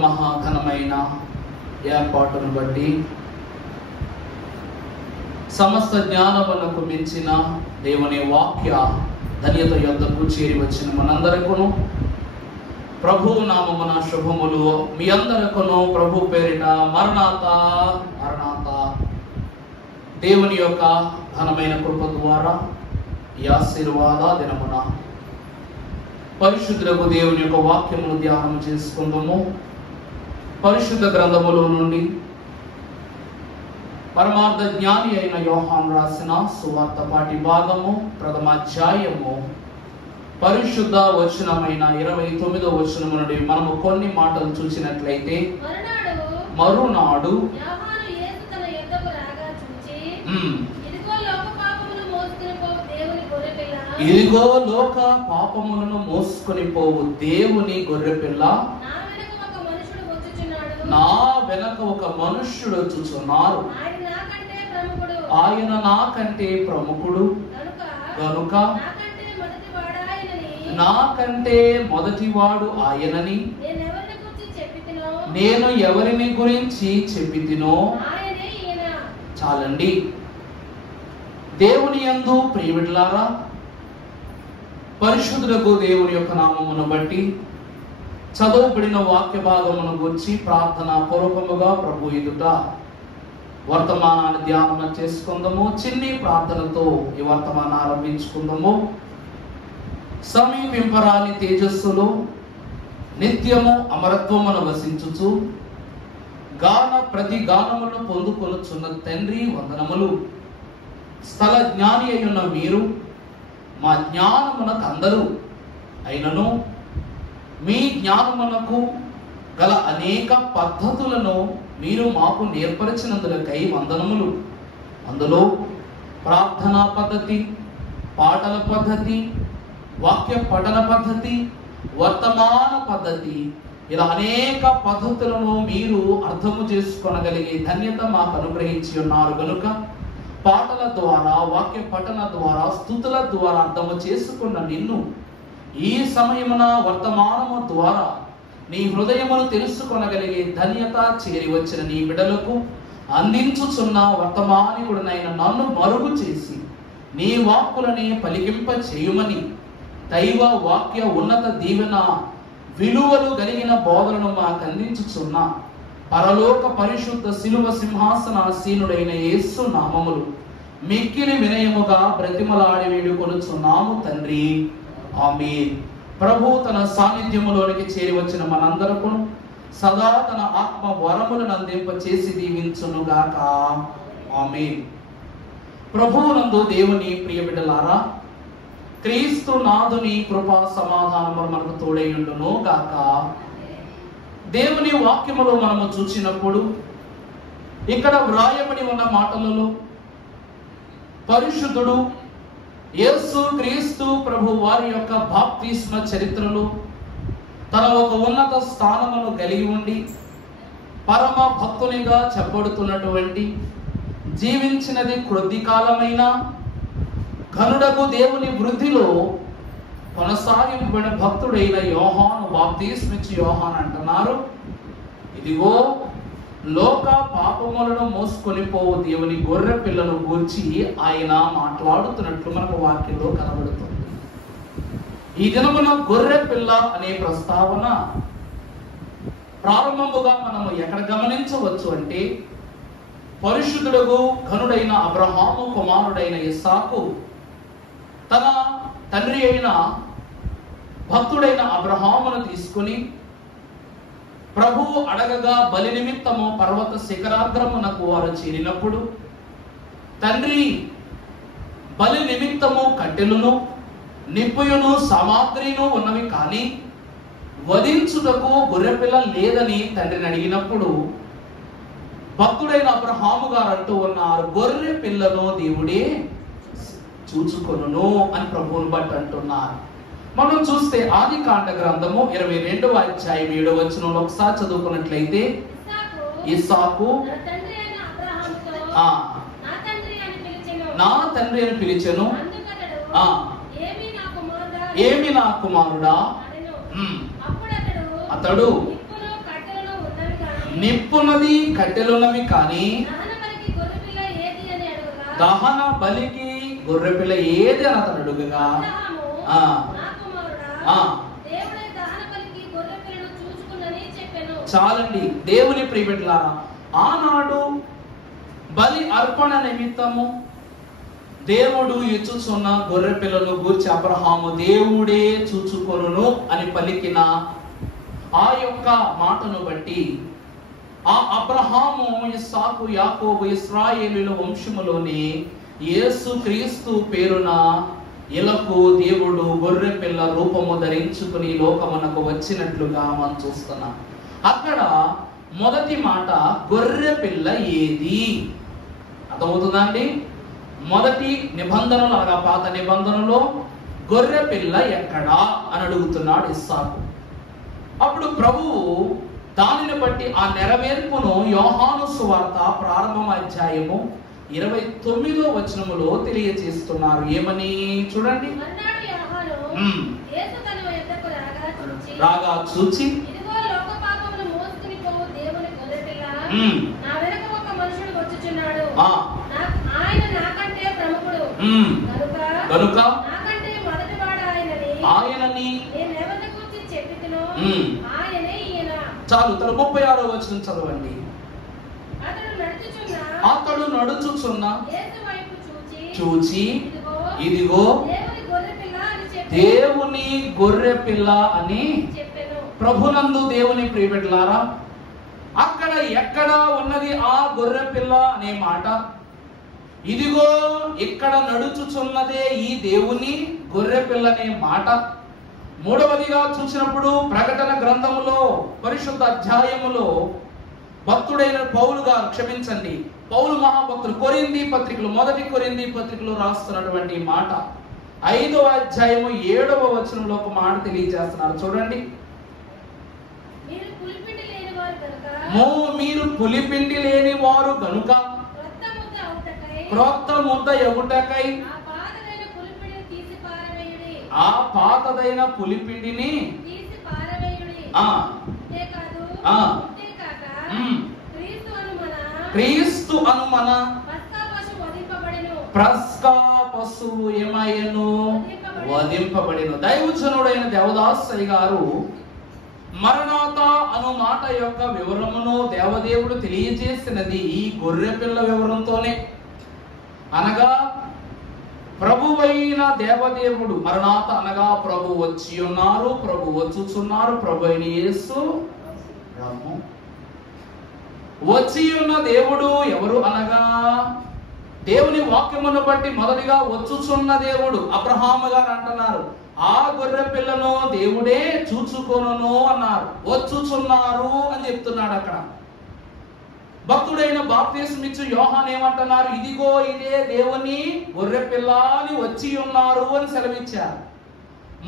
మహాఘనమైన ఏర్పాటును బట్టి సమస్త జ్ఞానములకు మించిన దేవుని వాక్య ధన్యత యొద్దకు చేరి వచ్చిన మనందరకును ప్రభువు నామమున శుభములు మీ అందరకును ప్రభు పేరిట మరణాత మరణాత. దేవుని యొక్క ఘనమైన కృప ద్వారా ఈ ఆశీర్వాద దినమున పరిశుద్ధులకు దేవుని యొక్క వాక్యమును ధ్యానం చేసుకుందాము. పరిశుద్ధ గ్రంథములో నుండి పరమార్థ జ్ఞాని అయిన యోహాను రాసిన సువార్త పాఠి భాగము ప్రథమ అధ్యాయము పరిశుద్ధ వచనమైన 29వ వచనము నుండి మనము కొన్ని మాటలు చూసినట్లయితే, మరునాడు ఇదిగో లోక పాపములను మోసుకొని పోవు దేవుని గొర్రెపిల్ల, నా వెనక ఒక మనుష్యుడు వచ్చుచున్నారు, ఆయన నాకంటే ప్రముఖుడు గనుక నాకంటే మొదటివాడు ఆయనని నేను ఎవరిని గురించి చెప్పితినో. చాలండి. దేవుని యందు ప్రియబిడ్డలారా, పరిశుద్ధులకు దేవుని యొక్క నామమును బట్టి చదవబడిన వాక్య భాగమును గురించి ప్రార్థనా పూర్వకముగా ప్రభు ఎదుట వర్తమానాన్ని ధ్యానం చేసుకుందాము. చిన్ని ప్రార్థనతో ఈ వర్తమానం ఆరంభించుకుందాము. సమీపింపరాని తేజస్సులో నిత్యము అమరత్వమును వసించుచు ప్రతి గానములను పొందుకొనుచున్న తండ్రి వందనములు. స్థల జ్ఞాని అయిన మీరు మా జ్ఞానమునకు అందరూ అయినను మీ జ్ఞానమునకు గల అనేక పద్ధతులను మీరు మాకు నేర్పరిచినందులకై వందనములు. అందులో ప్రార్థనా పద్ధతి, పాటల పద్ధతి, వాక్య పఠన పద్ధతి, వర్తమాన పద్ధతి, ఇలా అనేక పద్ధతులను మీరు అర్థము చేసుకొనగలిగే ధన్యత మాకు అనుగ్రహించి ఉన్నారు కనుక పాటల ద్వారా, వాక్య పఠన ద్వారా, స్తుతుల ద్వారా అర్థము చేసుకున్న నిన్ను ఈ సమయమున వర్తమానము ద్వారా నీ హృదయమును తెలుసుకొనగలిగే ధన్యత చేరి వచ్చిన నీ బిడ్డలకు అందించుచున్న వర్తమానికుడనైన నన్ను మరుగు చేసి నీ వాక్కులని పలికింప చేయుమని, దైవ వాక్య ఉన్నత దీవెన విలువలు కలిగిన బోధనను మాకు అందించుచున్న పరలోక పరిశుద్ధ శిలువ సింహాసనాసీనుడైన యేసు నామములు మిక్కిలి వినయముగా బ్రతిమలాడి వేడుకొనుచున్నాము తండ్రి, ఆమేన్. ప్రభు తన సాన్నిధ్యములోనికి చేరి వచ్చిన మనందరకు సదా తన ఆత్మ వరములను అందింప చేసి దీవించునుగాక, ఆమేన్. ప్రభువునందు దేవుని ప్రియ బిడ్డలారా, క్రీస్తు నాథుని కృపా సమాధానము మనకు తోడైయుండును గాక. దేవుని వాక్యములో మనము చూసినప్పుడు ఇక్కడ వ్రాయబడి ఉన్న మాటలలో పరిశుద్ధుడు యేసు క్రీస్తు ప్రభు వారి యొక్క బాప్తిస్మ చరిత్రలో తన ఒక ఉన్నత స్థానమును కలిగి ఉండి పరమ భక్తునిగా చెప్పబడుతున్నటువంటి, జీవించినది కొద్ది కాలమైన ఘనుడకు దేవుని వృద్ధిలో కొనసాగింపబడిన భక్తుడైన యోహాను, బాప్తిస్మిచ్చి యోహాను అంటున్నారు, ఇదిగో లోక పాపములను మోసుకొని పోవు దేవుని గొర్రె పిల్లను గూర్చి ఆయన మాట్లాడుతున్నట్లు మనకు వాక్యంలో కనబడుతుంది. ఈ దినమున గొర్రె పిల్ల అనే ప్రస్తావన ప్రారంభముగా మనము ఎక్కడ గమనించవచ్చు అంటే, పరిశుద్ధుడుగు ఘనుడైన అబ్రహాము కుమారుడైన ఇస్సాకు తన తండ్రి అయిన భక్తుడైన అబ్రహామును తీసుకుని ప్రభువు అడగగా బలి నిమిత్తము పర్వత శిఖరాగ్రమునకు వారు చేరినప్పుడు తండ్రి బలి నిమిత్తము కట్టెలను, నిప్పుయును, సామాగ్రిను ఉన్నవి, కానీ వధించుటకు గొర్రెపిల్ల లేదని తండ్రిని అడిగినప్పుడు భక్తుడైన అబ్రహాము గారు అంటూ ఉన్నారు, గొర్రె పిల్లను దేవుడే చూచుకొనును అని ప్రభువుని బట్టి అంటున్నారు. మనం చూస్తే ఆదికాండ గ్రంథము 22వ అధ్యాయం 7వ వచనంలో ఒకసారి చదువుకున్నట్లయితే, ఇస్సాకు నా తండ్రి అని పిలిచెను, ఏమి నా కుమారుడా, అతడు నిప్పున్నది కట్టెలున్నవి కానీ దహన బలికి గొర్రెపిల్ల ఏది అని అతను అడుగగా చాలండి. దేవుని ప్రియబిడ్డలారా, ఆనాడు బలి అర్పణ నిమిత్తము దేవుడు ఇచ్చుచున్న గొర్రె పిల్లను గూర్చి అబ్రహాము దేవుడే చూచుకొనును అని పలికిన ఆ యొక్క మాటను బట్టి ఆ అబ్రహాము, ఇస్సాకు, యాకోబు, ఇశ్రాయేలుల వంశములోని యేసు క్రీస్తు పేరున ఇలకు దేవుడు గొర్రె పిల్ల రూపము ధరించుకుని లోకమునకు వచ్చినట్లుగా మనం చూస్తున్నాం. అక్కడ మొదటి మాట గొర్రె పిల్ల ఏది అర్థమవుతుందా అండి? మొదటి నిబంధనలు అనగా పాత నిబంధనలో గొర్రె పిల్ల ఎక్కడా అని అడుగుతున్నాడు ఇస్సాకు. అప్పుడు ప్రభువు దానిని బట్టి ఆ నెరవేర్పును యోహాను సువార్త ప్రారంభం అధ్యాయము 29వ వచనములో తెలియజేస్తున్నారు. ఏమని చూడండి. రాగా చూచి కనుక ఆయనని చాలు. 36వ వచనం చదవండి. అతడు నడుచుచున్న చూచి ఇదిగో దేవుని గొర్రె పిల్ల అని ప్రభునందు దేవుని ప్రియబిడ్డలారా, అక్కడ ఎక్కడ ఉన్నది ఆ గొర్రె పిల్ల అనే మాట? ఇదిగో ఇక్కడ నడుచుచున్నదే ఈ దేవుని గొర్రె పిల్ల అనే మాట. మూడవదిగా చూసినప్పుడు ప్రకటన గ్రంథములో పరిశుద్ధ అధ్యాయములో భక్తుడైన పౌలు గారు, క్షమించండి, పౌలు మహాభక్తులు కొరింథీ పత్రికలు, మొదటి కొరింథీ పత్రికలో రాస్తున్నటువంటి మాట 5వ అధ్యాయము 7వ వచనంలో ఒక మాట తెలియజేస్తున్నారు. చూడండి. మీరు పులిపిండి లేని వారు గనుక క్రొత్త ముద్ద ఎగుటకై ఆ పాతదైన పులిపిండిని క్రీస్తు అను మన పస్కా పశువు ఏమయ్యను? వధింపబడిను. దైవజనుడైన దేవదాసరి గారు మరణాత అను మాట యొక్క వివరమును దేవదేవుడు తెలియజేసినది ఈ గొర్రె పిల్ల వివరంతోనే. అనగా ప్రభువైన దేవదేవుడు, మరణాత అనగా ప్రభు వచ్చి ఉన్నారు, ప్రభు వచ్చుచున్నారు, ప్రభు అయిన యేసు వచ్చి ఉన్న దేవుడు ఎవరు అనగా దేవుని వాక్యమును బట్టి మొదటిగా వచ్చుచున్న దేవుడు. అబ్రహాము గారు అంటున్నారు, ఆ గొర్రె పిల్లను దేవుడే చూచుకొనును అన్నారు. వచ్చుచున్నారు అని చెప్తున్నాడు అక్కడ. భక్తుడైన బాప్తిస్మిచ్చు యోహాను ఏమంటున్నారు? ఇదిగో ఇదే దేవుని గొర్రె పిల్ల అని వచ్చి ఉన్నారు అని సెలవిచ్చారు.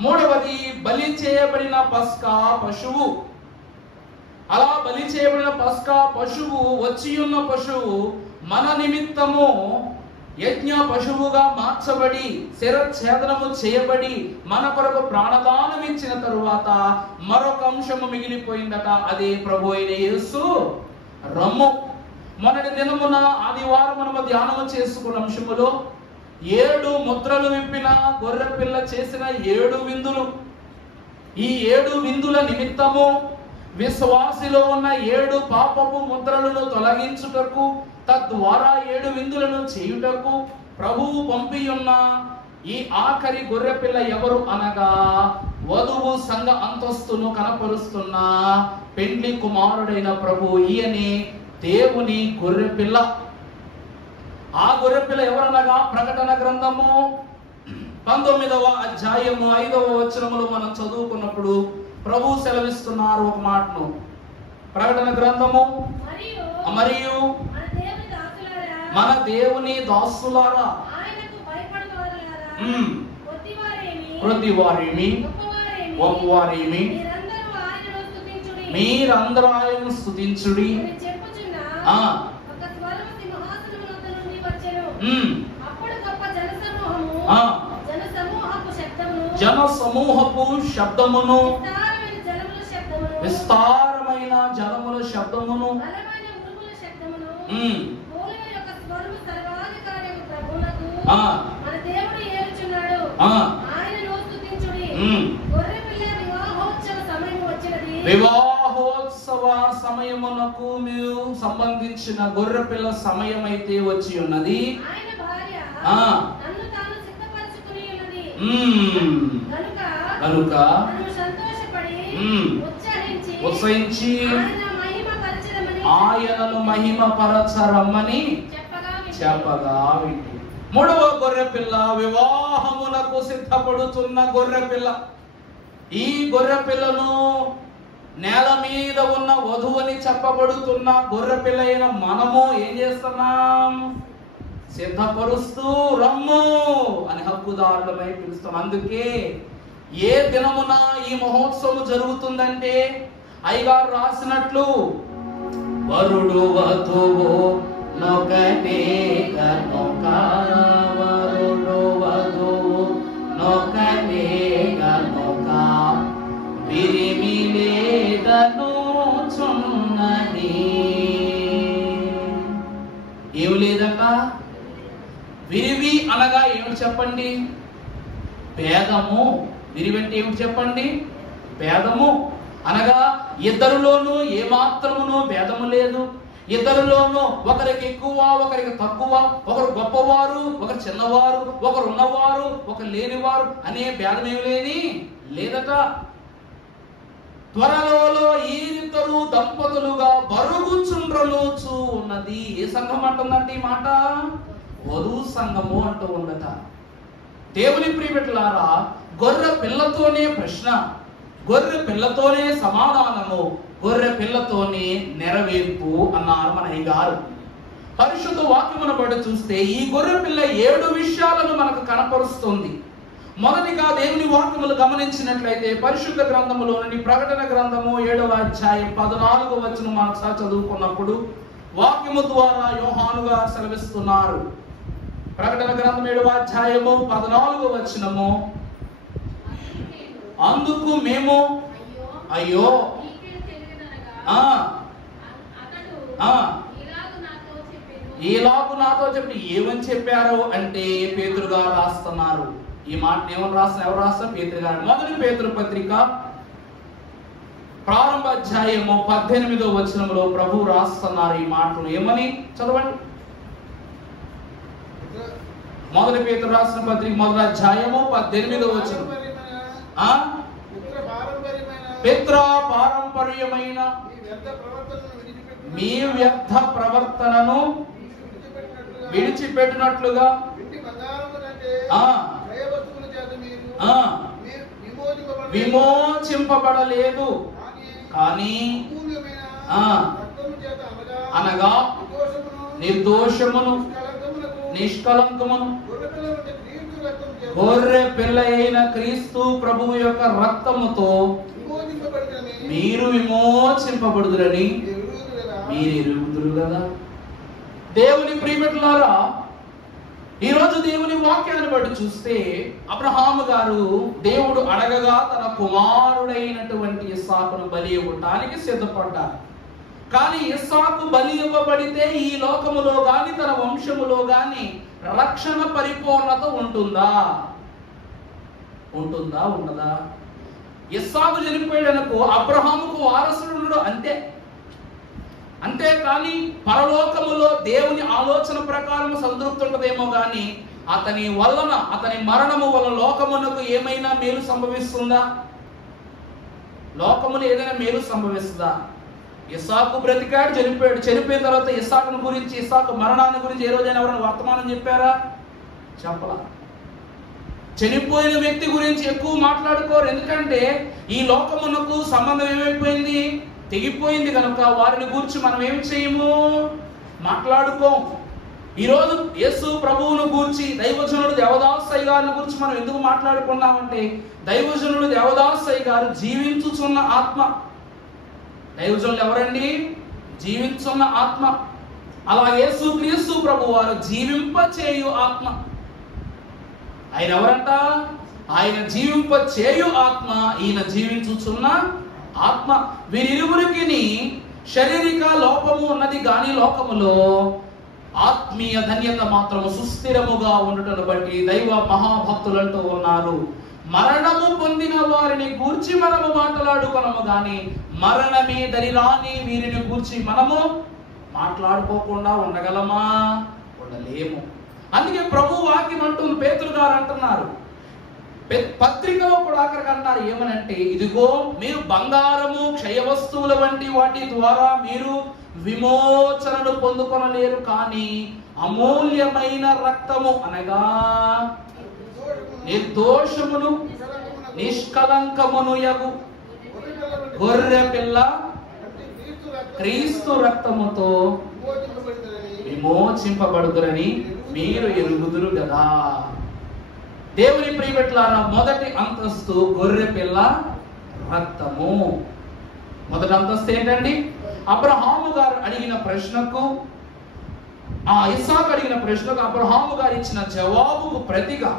మూడవది బలి చేయబడిన పస్కా పశువు. అలా బలి చేయబడిన పస్కా పశువు, వచ్చి ఉన్న పశువు మన నిమిత్తము యజ్ఞ పశువుగా మార్చబడి శిరఛేదనము చేయబడి మన కొరకు ప్రాణదానం ఇచ్చిన తరువాత మరొక అంశము మిగిలిపోయిందట. అదే ప్రభు అయిన యేసు రమ్ము. మొన్నటి దినమున ఆదివారం మనము ధ్యానము చేసుకున్న అంశములో 7 ముద్రలు విప్పిన గొర్రె పిల్ల చేసిన 7 విందులు. ఈ 7 విందుల నిమిత్తము విశ్వాసిలో ఉన్న 7 పాపపు ముద్రలను తొలగించుటకు, తద్వారా 7 విందులను చేయుటకు ప్రభువు పంపి ఉన్న ఈ ఆఖరి గొర్రె పిల్ల ఎవరు అనగా వధువు సంఘ అంతస్తును కనపరుస్తున్న పెండ్లి కుమారుడైన ప్రభు. ఈయనే దేవుని గొర్రె పిల్ల. ఆ గొర్రె పిల్ల ఎవరనగా ప్రకటన గ్రంథము 19వ అధ్యాయము 5వ వచనములో మనం చదువుకున్నప్పుడు ప్రభు సెలవిస్తున్నారు ఒక మాటను. ప్రకటన గ్రంథము మరియు మన దేవుని దాసులారా, ప్రతివారేమి గొప్పవారేమి మీరందరూ ఆయనను స్తుతించుడి. జన సమూహపు శబ్దమును విస్తారమైన జలముల శబ్దమును వివాహోత్సవ సమయమునకు మీరు సంబంధించిన గొర్రెపిల్ల సమయం అయితే వచ్చి ఉన్నది. కనుక ఉత్సహించి ఆయనను మహిమపరచరమ్మని చెప్పగా వింటు. మూడవ గొర్రెపిల్ల వివాహమునకు సిద్ధపడుతున్న గొర్రెపిల్ల. ఈ గొర్రెపిల్లను నేల మీద ఉన్న వధువుని చెప్పబడుతున్న గొర్రెపిల్ల అయిన మనము ఏం చేస్తున్నాం? సిద్ధపరుస్తూ రమ్ము అని హక్కుదారులమై పిలుస్తాం. అందుకే ఏ దినమున ఈ మహోత్సవం జరుగుతుందంటే అయ్యగారు రాసినట్లు వరుడు వధువు నొకటే కనుక, వరుడు వధువు నొకటే కనుక విరిమి లేదనుచున్నది. ఏమి లేదట? విరివి అనగా ఏమిటి చెప్పండి? భేదము. విరివి అంటే ఏమిటి చెప్పండి? భేదము అనగా ఇద్దరిలోనూ ఏమాత్రమునూ భేదము లేదు. ఇద్దరిలోనూ ఒకరికి ఎక్కువ, ఒకరికి తక్కువ, ఒకరు గొప్పవారు, ఒకరు చిన్నవారు, ఒకరు ఉన్నవారు, ఒకరు లేనివారు అనే భేదం ఏమి లేదట. త్వరలో ఈరిద్దరు దంపతులుగా బరుగుచుండ్రలోచు ఉన్నది. ఏ సంఘం అంటుందంటే ఈ మాట? వధువు సంఘము అంటూ ఉండట. దేవుని ప్రియబిడ్డలారా, గొర్రె పిల్లతోనే ప్రశ్న, గొర్రె పిల్లతోనే సమాధానము, గొర్రె పిల్లతోనే నెరవేర్పు అన్నారు మన అయ్యగారు. పరిశుద్ధ వాక్యమును బట్టి చూస్తే ఈ గొర్రె పిల్ల 7 విషయాలను మనకు కనపరుస్తుంది. మొదటిగా దేవుని వాక్యములు గమనించినట్లయితే పరిశుద్ధ గ్రంథములో నుండి ప్రకటన గ్రంథము 7వ అధ్యాయం 14వ వచనం మనం చదువుకున్నప్పుడు వాక్యము ద్వారా యోహాను గారు సెలవిస్తున్నారు. ప్రకటన గ్రంథం 7వ అధ్యాయము 14వ వచనము, అందుకు మేము అయ్యో ఈలాగు నాతో చెప్పి ఏమని చెప్పారు అంటే పేతురు గారు రాస్తున్నారు. ఈ మాట ఏమని రాస్తారు? ఎవరు రాస్తారు? పేతురు గారు. మొదటి పేతురు పత్రిక ప్రారంభ అధ్యాయము 18వ వచనంలో ప్రభు రాస్తున్నారు ఈ మాటలు. ఏమని చదవండి. మొదటి పేతురు రాసిన పత్రిక మొదటి అధ్యాయము 18వ వచనం. పిత్ర పారంపర్యమైన మీ వ్యర్థ ప్రవర్తనను విడిచిపెట్టినట్లుగా విమోచింపబడలేదు, కానీ అనగా నిర్దోషమును నిష్కలంకమును గొర్రె పిల్ల అయిన క్రీస్తు ప్రభువు యొక్క రక్తముతో మీరు విమోచింపబడుదురని మీరు ఎరుగుదురు కదా. దేవుని ప్రియబిడ్డలారా, ఈరోజు దేవుని వాక్యాన్ని బట్టి చూస్తే అబ్రహాము గారు దేవుడు అడగగా తన కుమారుడైనటువంటి ఇస్సాకును బలి ఇవ్వడానికి సిద్ధపడ్డారు. కానీ ఇస్సాకు బలి ఇవ్వబడితే ఈ లోకములో గాని తన వంశములో గాని రక్షణ పరిపూర్ణత ఉంటుందా? ఉండదా? ఇస్సాకు చనిపోయాడనుకో అబ్రహాముకు వారసుడు అంతే కానీ పరలోకములో దేవుని ఆలోచన ప్రకారం సంతృప్తి ఉంటదేమో గాని అతని మరణము వలన లోకమునకు ఏమైనా మేలు సంభవిస్తుందా? లోకములు ఏదైనా మేలు సంభవిస్తుందా? ఇస్సాకు బ్రతికాడు, చనిపోయాడు. చనిపోయిన తర్వాత ఇస్సాకును గురించి, ఇస్సాకు మరణాన్ని గురించి ఏ రోజైనా ఎవరైనా వర్తమానం చెప్పారా? చెప్పలా. చనిపోయిన వ్యక్తి గురించి ఎక్కువ మాట్లాడుకోరు. ఎందుకంటే ఈ లోకమునకు సంబంధం ఏమైపోయింది? తెగిపోయింది కనుక వారిని గురించి మనం ఏమి చేయము, మాట్లాడుకోం. ఈరోజు యేసు ప్రభువును గూర్చి దైవజనుడు దేవదాసయ్య గారిని గురించి మనం ఎందుకు మాట్లాడుకున్నామంటే దైవజనుడు దేవదాసయ్య గారు జీవించుచున్న ఆత్మ. దైవజనులు ఎవరండి? జీవించున్న ఆత్మ. అలా యేసు క్రీస్తు ప్రభు వారు జీవింపచేయు ఆత్మ. ఆయన ఎవరంట? ఆయన జీవింపచేయు ఆత్మ, ఈయన జీవించుచున్న ఆత్మ. వీరిరువురికి శారీరక లోపము ఉన్నది గాని లోకములో ఆత్మీయ ధన్యత మాత్రము సుస్థిరముగా ఉండటను బట్టి దైవ మహాభక్తులు అంటూ ఉన్నారు, మరణము పొందిన వారిని గూర్చి మనము మాట్లాడుకొనము గాని మరణమే దరిరాని వీరిని గూర్చి మనము మాట్లాడుకోకుండా ఉండగలమా? ఉండలేము. అందుకే ప్రభు వాక్యం అంటుంది, పేతురు గారు అంటున్నారు, పత్రికలో కూడా ఆఖరికి అన్నారు ఏమనంటే, ఇదిగో మీరు బంగారము క్షయ వస్తువుల వంటి వాటి ద్వారా మీరు విమోచనను పొందుకొనలేరు, కానీ అమూల్యమైన రక్తము అనగా నిర్దోషమును నిష్కలంకమును యగు గొర్రె పిల్ల క్రీస్తు రక్తముతో విమోచింపబడుదురని మీరు ఎరుగుదురు కదా. దేవుని ప్రియబిడ్డలారా, మొదటి అంతస్తు గొర్రె పిల్ల రక్తము. మొదటి అంతస్తు ఏంటండి? అబ్రహాము గారు అడిగిన ప్రశ్నకు, ఇస్సాకు అడిగిన ప్రశ్నకు అబ్రహాము గారు ఇచ్చిన జవాబుకు ప్రతిగా,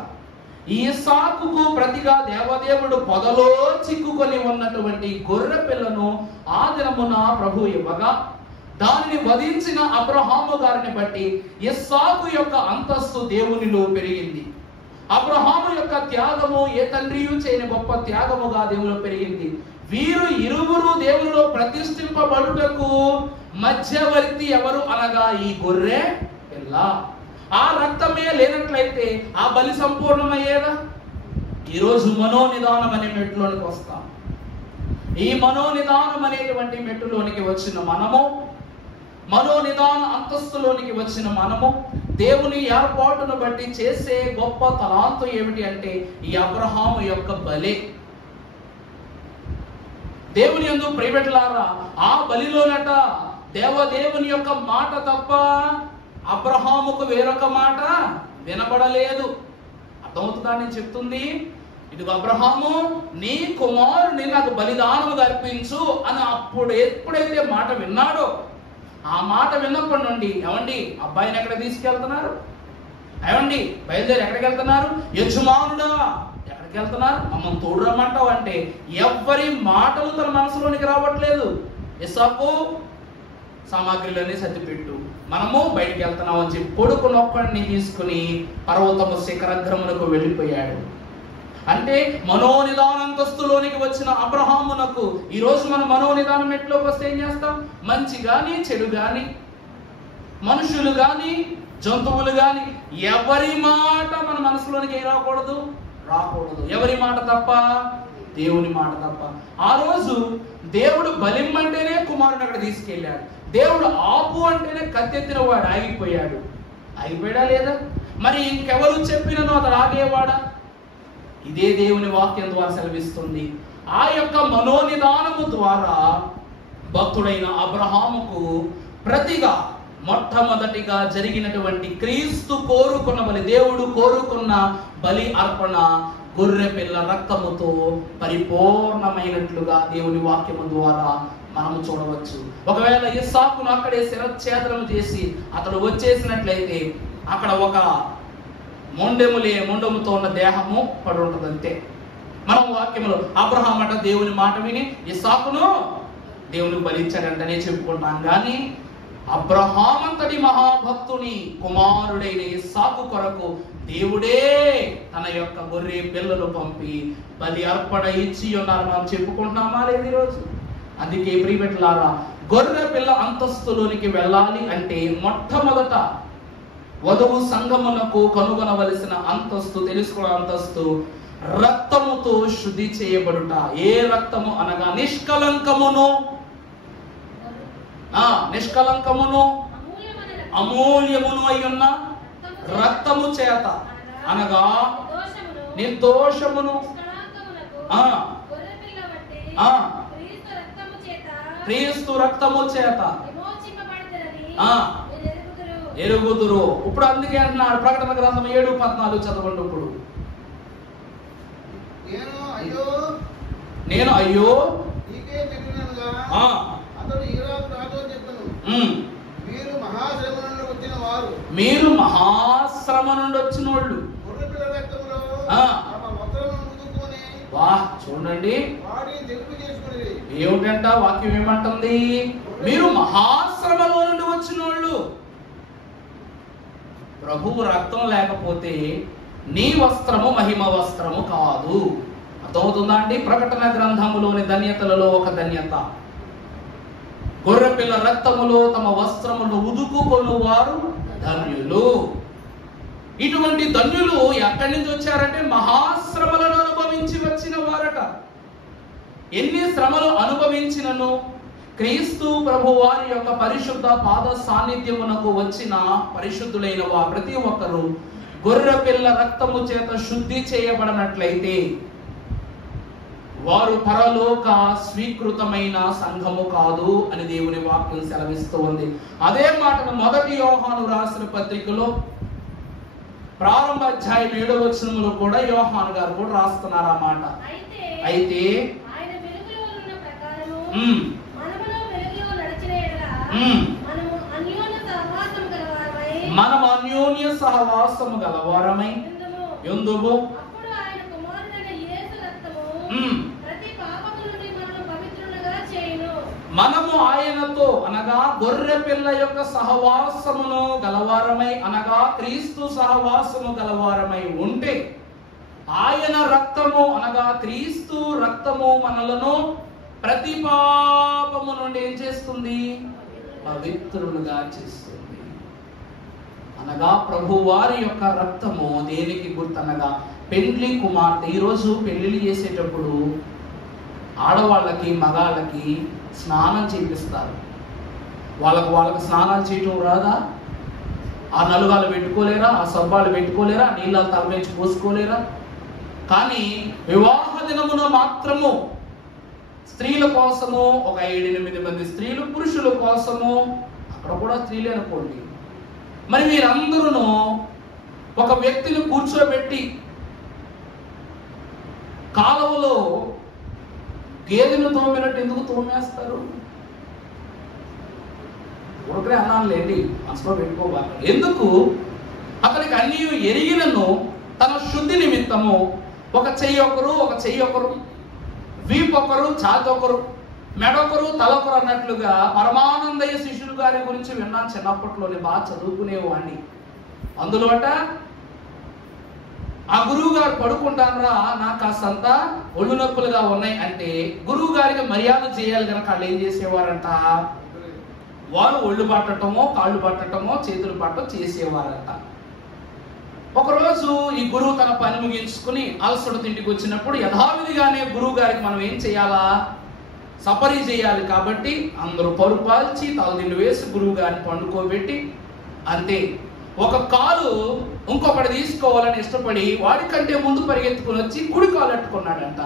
ఇస్సాకుకు ప్రతిగా దేవదేవుడు పొదలో చిక్కుకొని ఉన్నటువంటి గొర్రె పిల్లను ఆ దినమున ప్రభు ఇవ్వగా, దానిని వధించిన అబ్రహాము గారిని బట్టి ఇస్సాకు యొక్క అంతస్తు దేవునిలో పెరిగింది. అబ్రహాము యొక్క త్యాగము ఏ తండ్రియు చేయని గొప్ప త్యాగముగా దేవునిలో పెరిగింది. వీరు ఇరువురు దేవునిలో ప్రతిష్ఠింపబడుటకు మధ్యవర్తి ఎవరు అనగా ఈ గొర్రె పిల్ల. ఆ రక్తమే లేనట్లయితే ఆ బలి సంపూర్ణమయ్యేదా? ఈరోజు మనోనిదానం అనే మెట్టులోనికి వస్తాం. ఈ మనోనిదానం అనేటువంటి మెట్టులోనికి వచ్చిన మనము, మనోనిదాన అంతస్తులోనికి వచ్చిన మనము దేవుని ఏర్పాటును బట్టి చేసే గొప్ప తలాంతు ఏమిటి అంటే ఈ అబ్రహాము యొక్క బలి. దేవుని యందు ప్రియబిడ్డలారా, ఆ బలిలోనట దేవదేవుని యొక్క మాట తప్ప అబ్రహాముకు వేరొక మాట వినబడలేదు. అర్థమవుతుందా నేను చెప్తుంది? ఇదిగో అబ్రహాము, నీ కుమారుని నాకు బలిదానముగా అర్పించు అని ఎప్పుడైతే మాట విన్నాడో, ఆ మాట విన్నప్పటి నుండి ఏమండి అబ్బాయిని ఎక్కడ తీసుకెళ్తున్నారు? ఏమండి బయలుదేరి ఎక్కడికి వెళ్తున్నారు? యజమానుడా ఎక్కడికి వెళ్తున్నారు? మమ్మల్ని తోడు రమ్మంటావు అంటే ఎవ్వరి మాటలు తన మనసులోనికి రావట్లేదు. ఇస్సాకు సామాగ్రిలన్నీ సర్దిపెట్టు, మనము బయటికి వెళ్తున్నాం అని చెప్పి కొడుకునొక్కడిని తీసుకుని పర్వతము శిఖరగ్రమునకు వెళ్ళిపోయాడు. అంటే మనోనిదానంతస్తులోనికి వచ్చిన అబ్రహామునకు ఈరోజు మనం మనోనిదానం ఎట్లోకి వస్తే ఏం చేస్తాం? మంచి గాని చెడు గాని, మనుషులు గాని జంతువులు గాని ఎవరి మాట మన మనసులోనికి రాకూడదు. ఎవరి మాట తప్ప? దేవుని మాట తప్ప. ఆ రోజు దేవుడు బలిమ్మంటేనే కుమారుని అక్కడ తీసుకెళ్ళాడు. దేవుడు ఆపు అంటేనే కత్తెత్తిన వాడు ఆగిపోయాడు. ఆగిపోయాడా లేదా? మరి ఇంకెవరు చెప్పినను అతడు ఆగేవాడా? ఇదే దేవుని వాక్యం ద్వారా సెలవిస్తుంది. ఆ యొక్క మనోనిదానము ద్వారా భక్తుడైన అబ్రహాముకు ప్రతిగా మొట్టమొదటిగా జరిగినటువంటి క్రీస్తు కోరుకున్న బలి, దేవుడు కోరుకున్న బలి అర్పణ గొర్రె పిల్ల రక్తముతో పరిపూర్ణమైనట్లుగా దేవుని వాక్యము ద్వారా మనము చూడవచ్చు. ఒకవేళ ఇస్సాకును అక్కడే శిరచ్ఛేదనం చేసి అతడు వచ్చేసినట్లయితే అక్కడ ఒక మొండెముతో ఉన్న దేహము పడి ఉంటుంది అంతే. మనం వాక్యములో అబ్రహాం అంట దేవుని మాట విని ఇస్సాకును దేవుని బలిచ్చాడంటనే చెప్పుకుంటాం. కానీ అబ్రహాం అంతటి మహాభక్తుని కుమారుడైన ఇస్సాకు కొరకు దేవుడే తన యొక్క గొర్రె పిల్లను పంపి బలి అర్పణ ఇచ్చి ఉన్నారు. మనం చెప్పుకుంటున్నామా లేదు ఈరోజు? అందుకే ప్రియబిడ్డలారా, గొర్రె పిల్ల అంతస్తులోనికి వెళ్ళాలి అంటే మొట్టమొదట వధువు సంఘమునకు కనుగొనవలసిన అంతస్తు, తెలుసుకున్న అంతస్తు రక్తముతో శుద్ధి చేయబడుట. ఏ రక్తము అనగా నిష్కలంకమును అమూల్యమును అయ్యున్న రక్తము చేత అనగా నిర్దోషమును క్రీస్తు రక్తము చేత ఎరుగుదురు. ఇప్పుడు అందుకే అంటున్నాడు ప్రకటన గ్రంథం 7:14 చదవండి. ఇప్పుడు నేను అయ్యో మీరు మహాశ్రమ నుండి వచ్చిన వాళ్ళు వాహ్, చూడండి ఏమిటంట వాక్యం ఏమంటుంది? మీరు మహాశ్రమలో నుండి వచ్చిన వాళ్ళు. ప్రభువు రక్తం లేకపోతే నీ వస్త్రము మహిమ వస్త్రము కాదు. అర్థమవుతుందా అండి? ప్రకటన గ్రంథములోని ధన్యతలలో ఒక ధన్యత, గొర్రెపిల్ల రక్తములో తమ వస్త్రమును ఉదుకుకొను వారు ధన్యులు. ఇటువంటి ధన్యులు ఎక్కడి నుంచి వచ్చారంటే మహాశ్రమలను అనుభవించి వచ్చిన వారట. ఎన్ని శ్రమలు అనుభవించినను క్రీస్తు ప్రభు వారి యొక్క పరిశుద్ధ పాద సాన్నిధ్యమునకు వచ్చిన పరిశుద్ధులైన వారు ప్రతి ఒక్కరూ గొర్రెపిల్ల రక్తము చేత శుద్ధి చేయబడినట్లయితే వారు పరలోక స్వీకృతమైన సంఘము కాదు అని దేవుని వాక్యం సెలవిస్తూ ఉంది. అదే మాటను 1 యోహాను రాసిన పత్రికలో ప్రారంభ అధ్యాయం 7వ వచనంలో కూడా యోహాను గారు కూడా రాస్తున్నారు ఆ మాట. అయితే మనం అన్యోన్య సహవాసము గలవారమై యుందుము. మనము ఆయనతో అనగా గొర్రె పిల్ల యొక్క సహవాసమును గలవారమై అనగా క్రీస్తు సహవాసము గలవారమై ఉంటే ఆయన రక్తము అనగా క్రీస్తు రక్తము మనలను ప్రతి పాపము నుండి ఏం చేస్తుంది? పవిత్రులుగా చేస్తుంది. అనగా ప్రభు వారి యొక్క రక్తము దేనికి గుర్తనగా పెండ్లి కుమార్తె. ఈరోజు పెళ్లిళ్ళు చేసేటప్పుడు ఆడవాళ్ళకి మగాళ్ళకి స్నానం చేపిస్తారు. వాళ్ళకు స్నానాలు చేయటం రాదా? ఆ నలుగాలు పెట్టుకోలేరా? ఆ సబ్బాలు పెట్టుకోలేరా? నీళ్ళ తలమేచి పోసుకోలేరా? కానీ వివాహ దినమున మాత్రము స్త్రీల కోసము ఒక 7-8 మంది స్త్రీలు, పురుషుల కోసము అక్కడ కూడా స్త్రీలే అనుకోండి. మరి మీరందరూ ఒక వ్యక్తిని కూర్చోబెట్టి కాలువలో గేదెను తోమినట్టు ఎందుకు తోమేస్తారు? ఊరికే అన్నాను లేండి, మనసులో పెట్టుకోబాక. ఎందుకు? అతనికి అన్ని ఎరిగినను తన శుద్ధి నిమిత్తము ఒక చెయ్యి ఒకరు, వీపొకరు, చాతొకరు, మెడొకరు, తలొకరు అన్నట్లుగా పరమానందయ్య శిష్యులు గారి గురించి విన్నాను చిన్నప్పట్లోనే, బాగా చదువుకునేవాడిని. అందులో ఆ గురువు గారు పడుకుంటానరా, నాకు కాస్తంత ఒళ్ళు నొప్పులుగా ఉన్నాయి అంటే గురువు గారికి మర్యాద చేయాలి కనుక వాళ్ళు ఏం చేసేవారంట? వారు ఒళ్ళు పట్టటమో కాళ్ళు పట్టటమో చేతులు పట్టడం చేసేవారంట. ఒకరోజు ఈ గురువు తన పని ముగించుకుని అలసట తింటికి వచ్చినప్పుడు యథావిధిగానే గురువు గారికి మనం ఏం చేయాలా? సపరీ చేయాలి. కాబట్టి అందరూ పరుపాల్చి తలదిండు వేసి గురువు గారిని పండుకోబెట్టి అంతే. ఒక కాలు ఇంకొకటి తీసుకోవాలని ఇష్టపడి వాడికంటే ముందు పరిగెత్తుకుని వచ్చి కుడి కాలు అట్టుకున్నాడంట.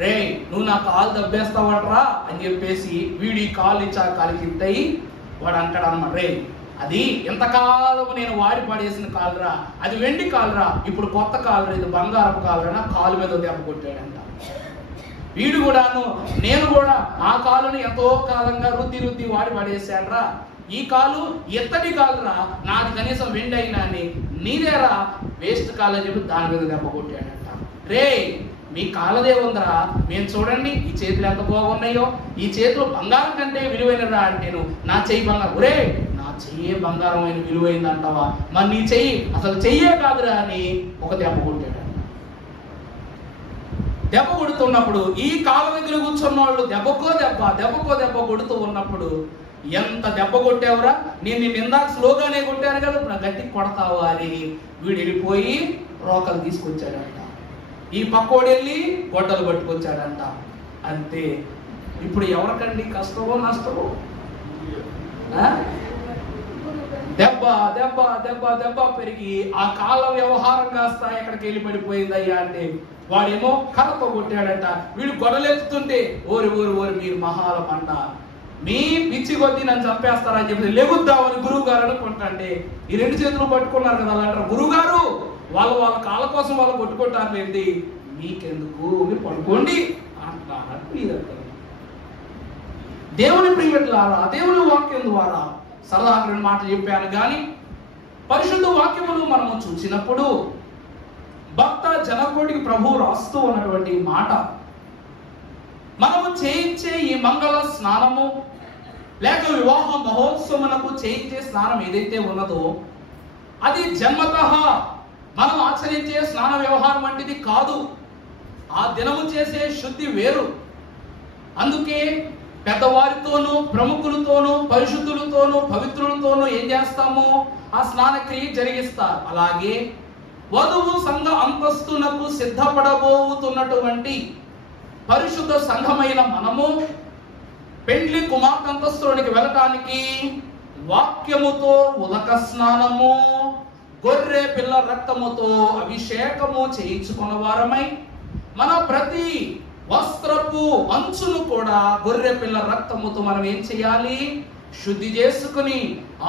రే, నువ్వు నా కాలు దబ్బేస్తావట్రా అని చెప్పేసి వీడి కాలు ఇచ్చి ఆ కాలుకి ఇద్దయి వాడు అంటాడు అన్నమాట, రే అది ఎంతకాలము నేను వాడి పడేసిన కాలురా, అది వెండి కాలురా, ఇప్పుడు కొత్త కాలురా, ఇది బంగారపు కాలురా, కాలు మీద దెబ్బ కొట్టాడంట. వీడు కూడాను, నేను కూడా ఆ కాలుని ఎంతో కాలంగా రుద్ది వాడి పడేశాడ్రా, ఈ కాలు ఎత్తటి కాలురా, నాది కనీసం వెండి అయినా అని, నీదేరా వేస్ట్ కాలు అని చెప్పి దాని మీద దెబ్బ కొట్టాడంట. రే, మీ కాళ్ళదే ఉందరా, మేము చూడండి ఈ చేతులు ఎంత బాగున్నాయో, ఈ చేతులు బంగారం కంటే విలువైనరా అంటేను నా చెయ్యి బంగారం. ఒరే, నా చెయ్యే బంగారమైన విలువైంది అంటావా? మరి నీ చెయ్యి అసలు చెయ్యే కాదురా అని ఒక దెబ్బ కొట్టాడు. దెబ్బ కొడుతున్నప్పుడు ఈ కాళ్ళ దగ్గర కూర్చున్న వాళ్ళు దెబ్బకో దెబ్బ కొడుతూ ఉన్నప్పుడు, ఎంత దెబ్బ కొట్టావురా, నేను నిన్ను ఇందాక స్లోగానే కొట్టాను కదా, నా గట్టికి కొడతావా అని వీడు వెళ్ళిపోయి రోకలు తీసుకొచ్చాడంట. ఈ పక్కోడు వెళ్ళి గొడ్డలు పట్టుకొచ్చాడంట. అంతే. ఇప్పుడు ఎవరికండి కష్టమో నష్టమో? దెబ్బ దెబ్బ దెబ్బ దెబ్బ పెరిగి ఆ కాళ్ళ వ్యవహారం కాస్త ఎక్కడికి వెళ్ళి పడిపోయిందయ్యా అంటే వాడేమో కర్రతో కొట్టాడంట. వీడు గొడవలెత్తుతుంటే ఓరి మీరు మహాల పంట, మీ పిచ్చి కొద్దీ నన్ను చంపేస్తారని చెప్పి లెగుద్దామని గురువు గారు అనుకుంటాంటే ఈ 2 చేతులు పట్టుకున్నారు కదా, అలా అంటారు, గురువు గారు వాళ్ళ కాళ్ళ కోసం వాళ్ళు కొట్టుకుంటారు ఏంటి, మీకెందుకు, మీరు పడుకోండి అంటున్నారు. దేవుని ప్రియలారా, దేవుని వాక్యం ద్వారా సరదాగా 2 మాటలు చెప్పాను. కానీ పరిశుద్ధ వాక్యములు మనము చూసినప్పుడు భక్త జనకోటికి ప్రభు రాస్తూ ఉన్నటువంటి మాట, మనము చేయించే ఈ మంగళ స్నానము లేక వివాహ మహోత్సవమునకు చేయించే స్నానం ఏదైతే ఉన్నదో అది జన్మతః మనం ఆచరించే స్నాన వ్యవహారం వంటిది కాదు. ఆ దినము చేసే శుద్ధి వేరు. అందుకే పెద్దవారితోనూ ప్రముఖులతోనూ పరిశుద్ధులతోనూ పవిత్రులతోనూ ఏం చేస్తాము? ఆ స్నాన క్రియ జరిగిస్తారు. అలాగే వధువు సంఘ అంతస్తునకు సిద్ధపడబోతున్నటువంటి పరిశుద్ధ సంఘమైన మనము పెండ్లి కుమార్తె అంతస్తులోనికి వెళ్ళటానికి వాక్యముతో ఉదక స్నానము, గొర్రె పిల్ల రక్తముతో అభిషేకము చేయించుకున్న వారమై మన ప్రతి వస్త్రపు అంచును కూడా గొర్రె పిల్ల రక్తముతో మనం ఏం చేయాలి? శుద్ధి చేసుకుని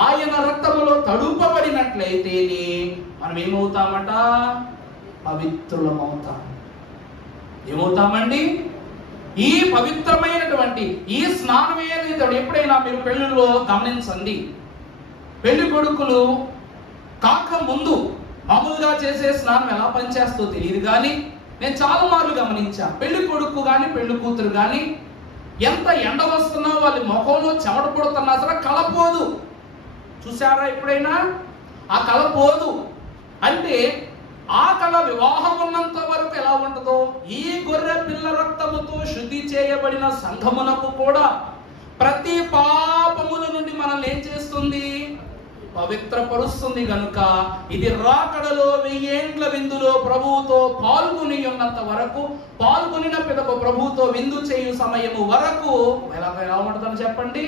ఆయన రక్తములో తడుపబడినట్లయితేనే మనం ఏమవుతామట? పవిత్రులమవుతాం. ఏమవుతామండి? ఈ పవిత్రమైనటువంటి ఈ స్నానం ఏదైతే ఎప్పుడైనా మీరు పెళ్లిలో గమనించండి, పెళ్లి కొడుకులు కాక ముందు మామూలుగా చేసే స్నానం ఎలా పనిచేస్తో తెలియదు కానీ నేను చాలా మార్లు గమనించా. పెళ్లి కొడుకు కానీ పెళ్లి కూతురు కానీ ఎంత ఎండ వస్తున్నా వాళ్ళ ముఖంలో చెమట పడుతున్నా సరే కలపోదు. చూసారా ఎప్పుడైనా? ఆ కలపోదు. అంటే ఆ కళ వివాహం ఉన్నంత వరకు ఎలా ఉంటుందో ఈ గొర్రె పిల్ల రక్తముతో శుద్ధి చేయబడిన సంఘమునకు కూడా ప్రతి పాపముల నుండి మనల్ని ఏం చేస్తుంది? పవిత్రపరుస్తుంది. గనుక ఇది రాకడలో 1000 ఏండ్ల విందులో ప్రభువుతో పాల్గొని ఉన్నంత వరకు, పాల్గొనిన పిదప ప్రభువుతో విందు చేయు సమయము వరకు ఎలా ఉంటుందని చెప్పండి?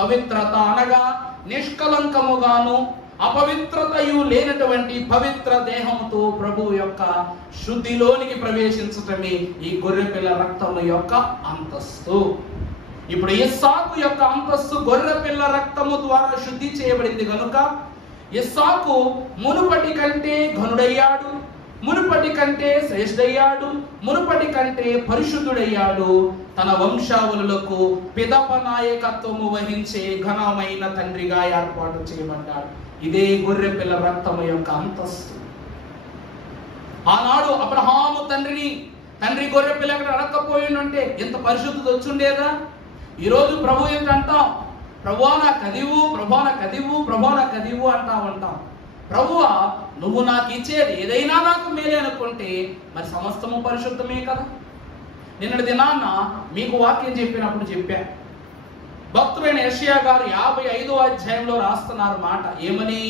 పవిత్రత అనగా నిష్కలంకముగాను అపవిత్రతయు లేనటువంటి పవిత్ర దేహంతో ప్రభు యొక్క శుద్ధిలోనికి ప్రవేశించటమే ఈ గొర్రెపిల్ల రక్తము యొక్క అంతస్తు. ఇప్పుడు ఇస్సాకు యొక్క అంతస్తు గొర్రెపిల్ల రక్తము ద్వారా శుద్ధి చేయబడింది కనుక ఇస్సాకు మునుపటి కంటే ఘనుడయ్యాడు, మునుపటి కంటే శ్రేష్ఠయ్యాడు, మునుపటి కంటే పరిశుద్ధుడయ్యాడు. తన వంశావళులకు పిదప నాయకత్వము వహించే ఘనమైన తండ్రిగా ఏర్పాటు చేయబడ్డాడు. ఇదే గొర్రెపిల్ల రక్తము యొక్క అంతస్తు. ఆనాడు అబ్రహాము తండ్రి గొర్రెపిల్ల అక్కడ అడక్కపోయిందంటే ఎంత పరిశుద్ధత వచ్చుండేదా? ఈరోజు ప్రభు ఏంటంటాం? ప్రభువా నా కదివు, ప్రభువా నా కదివు, ప్రభువా నా కదివు అంటాం. ప్రభువా నువ్వు నాకు ఇచ్చేది ఏదైనా నాకు మేలే అనుకుంటే మరి సమస్తము పరిశుద్ధమే కదా. నిన్నటి దినాన్న మీకు వాక్యం చెప్పినప్పుడు చెప్పా, భక్తుడైన యెషయా గారు 55వ అధ్యాయంలో రాస్తున్నారు మాట. ఏమని?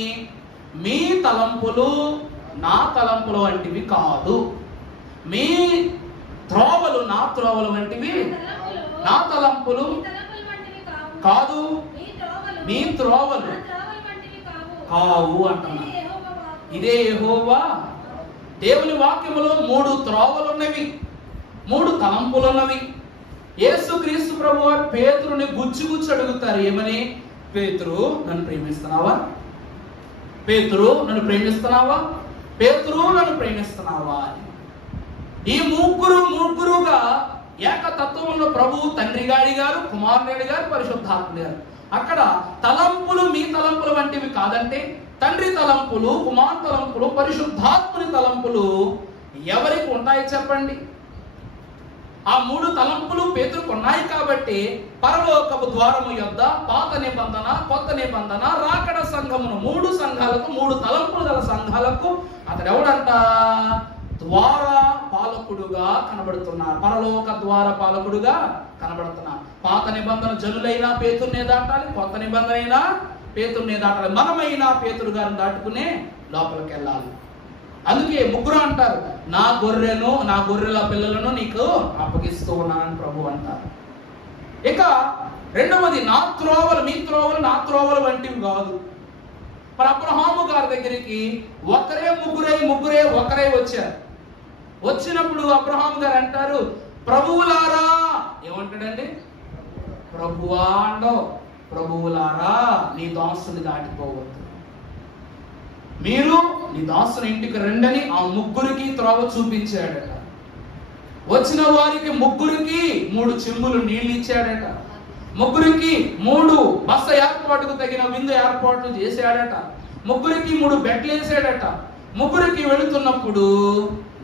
మీ తలంపులు నా తలంపులు వంటివి కాదు, మీ త్రోవలు నా త్రోవలు వంటివి, నా తలంపులు కాదు, మీ త్రోవలు కావు అంటున్నారు. ఇదే యెహోవా. దేవుని వాక్యములో 3 త్రోవలున్నవి, 3 తలంపులున్నవి. యేసుక్రీస్తు ప్రభువారు పేతురుని గుచ్చి అడుగుతారు. ఏమని? పేతురు నన్ను ప్రేమిస్తున్నావా? పేతురు నన్ను ప్రేమిస్తున్నావా? పేతురు నన్ను ప్రేమిస్తున్నావా? ఈ ముగ్గురుగా ఏకతత్వంలో ప్రభువు తండ్రి గారు, కుమారుని గారు, పరిశుద్ధాత్మ గారు. అక్కడ తలంపులు మీ తలంపులు వంటివి కాదంటే తండ్రి తలంపులు, కుమార్ తలంపులు, పరిశుద్ధాత్ముని తలంపులు ఎవరికి ఉంటాయి చెప్పండి? ఆ 3 తలంపులు పేతురుకు ఉన్నాయి కాబట్టి పరలోకపు ద్వారము యొద్ద పాత నిబంధన, కొత్త నిబంధన, రాకడ సంఘమును 3 సంఘాలకు, 3 తలంపులు గల సంఘాలకు అతడు ఎవడంట? ద్వార పాలకుడుగా కనబడుతున్నారు. పరలోక ద్వార పాలకుడుగా కనబడుతున్నారు. పాత నిబంధన జనులైనా పేతుర్నే దాటాలి, కొత్త నిబంధన అయినా పేతుర్నే దాటాలి. మనమైనా పేతురు గారిని దాటుకునే లోపలికి వెళ్ళాలి. అందుకే ముగ్గురు అంటారు, నా గొర్రెల పిల్లలను నీకు అప్పగిస్తూ ఉన్నానని ప్రభు అంటారు. ఇక రెండవది, నా త్రోవలు మీ త్రోవలు నా త్రోవలు వంటివి కాదు. మరి అబ్రహాము గారి దగ్గరికి ముగ్గురే వచ్చారు. వచ్చినప్పుడు అబ్రహాము గారు అంటారు, ప్రభువులారా. ఏమంటాడండి? ప్రభువా అండో, ప్రభువులారా నీ దాసుని దాటిపోవద్దు, మీరు నీ దాసుని ఇంటికి రండని ఆ ముగ్గురికి త్రోవ చూపించాడట. వచ్చిన వారికి ముగ్గురికి 3 చెంబులు నీళ్లు ఇచ్చాడట. ముగ్గురికి 3 బస ఏర్పాటుకు తగిన విందు ఏర్పాట్లు చేశాడట. ముగ్గురికి 3 బెడ్లు వేసాడట. ముగ్గురికి వెళుతున్నప్పుడు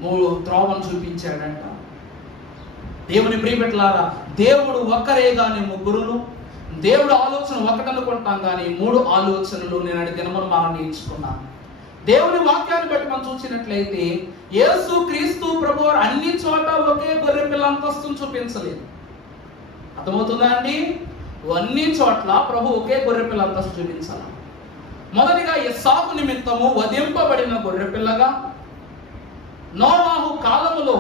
3 త్రోవను చూపించాడంట. దేవుని ప్రియబిడ్డలారా, దేవుడు ఒక్కరే గాని ముగ్గురును, దేవుడు ఆలోచన ఒకటనుకుంటాం కానీ 3 ఆలోచనలు నేను దినమును మనం నేర్చుకున్నాను. దేవుని వాక్యాన్ని బట్టి మనం చూసినట్లయితే యేసు క్రీస్తు ప్రభువారు అన్ని చోట ఒకే గొర్రె పిల్ల అంతస్తును చూపించలేదు. అర్థమవుతుందా అండి? అన్ని చోట్ల ప్రభు ఒకే గొర్రె పిల్ల అంతస్తు చూపించాలి. మొదటిగా ఇస్సాకు నిమిత్తము వధింపబడిన గొర్రె పిల్లగా, నోవాహు కాలములో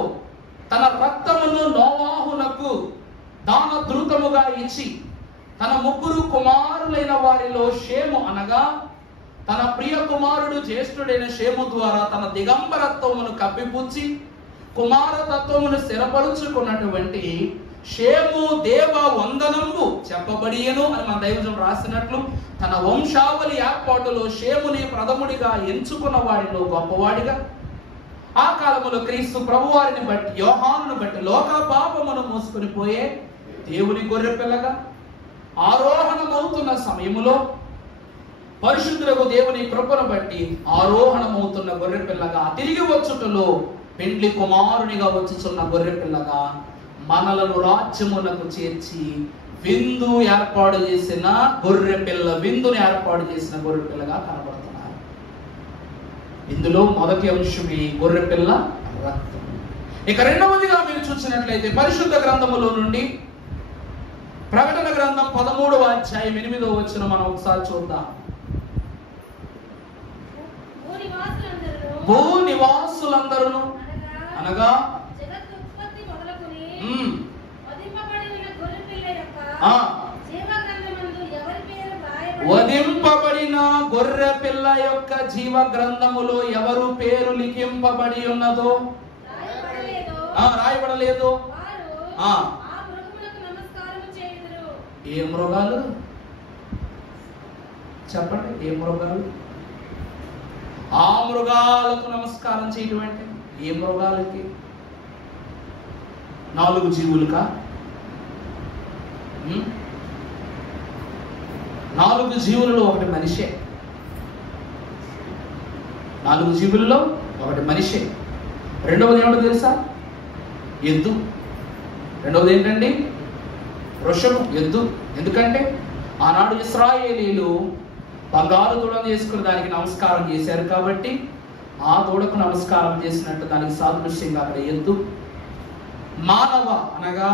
తన రక్తమును నోవాహునకు దాన ధృతముగా ఇచ్చి తన 3 కుమారులైన వారిలో షేము అనగా తన ప్రియ కుమారుడు జ్యేష్ఠుడైన షేము ద్వారా తన దిగంబరత్వమును కప్పిపుచ్చి కుమారతత్వమును స్థిరపరుచుకున్నటువంటి షేము దేవ వందనము చెప్పబడియను అని మన దైవజనం రాసినట్లు తన వంశావళి ఏర్పాటులో షేముని ప్రథముడిగా ఎంచుకున్న వాడిలో గొప్పవాడిగా, ఆ కాలములో క్రీస్తు ప్రభువారిని బట్టి యోహానును బట్టి లోక పాపమును మోసుకొని పోయే దేవుని గొర్రె పిల్లగా, ఆరోహణమవుతున్న సమయములో పరిశుద్ధులకు దేవుని కృపను బట్టి ఆరోహణమవుతున్న గొర్రె పిల్లగా, తిరిగి వచ్చుటలో పెండ్లి కుమారునిగా వచ్చుచున్న గొర్రె పిల్లగా, మనలను రాజ్యమునకు చేర్చి విందు ఏర్పాటు చేసిన గొర్రె పిల్ల, విందుని ఏర్పాటు చేసిన గొర్రె పిల్లగా కనబడుతున్నారు. ఇందులో మొదటి అంశం ఈ గొర్రె పిల్ల రక్తం. ఇక రెండవదిగా మీరు చూసినట్లయితే పరిశుద్ధ గ్రంథములో నుండి ప్రకటన గ్రంథం 13వ అధ్యాయం 8వ వచనం మనం ఒకసారి చూద్దాం. భూ నివాసులందరూ అనగా వధింపబడిన గొర్రె పిల్ల యొక్క జీవ గ్రంథములో ఎవరు పేరు లిఖింపబడి ఉన్నదో, రాయబడలేదు. ఏ మృగాలు చెప్పండి? ఏ మృగాలు? ఆ మృగాలకు నమస్కారం చేయటం అంటే ఏ మృగాలకి? 4 జీవులుకా? 4 జీవులలో ఒకటి మనిషే. 4 జీవులలో ఒకటి మనిషే. రెండవది ఏమిటో తెలుసా? ఎద్దు. రెండవది ఏంటండి? వృషభం, ఎద్దు. ఎందుకంటే ఆనాడు ఇశ్రాయేలీలు బంగారు దూడను చేసుకుని దానికి నమస్కారం చేశారు కాబట్టి ఆ దూడకు నమస్కారం చేసినట్టు దానికి సాదృశ్యంగా అక్కడ ఎద్దు. మానవ అనగా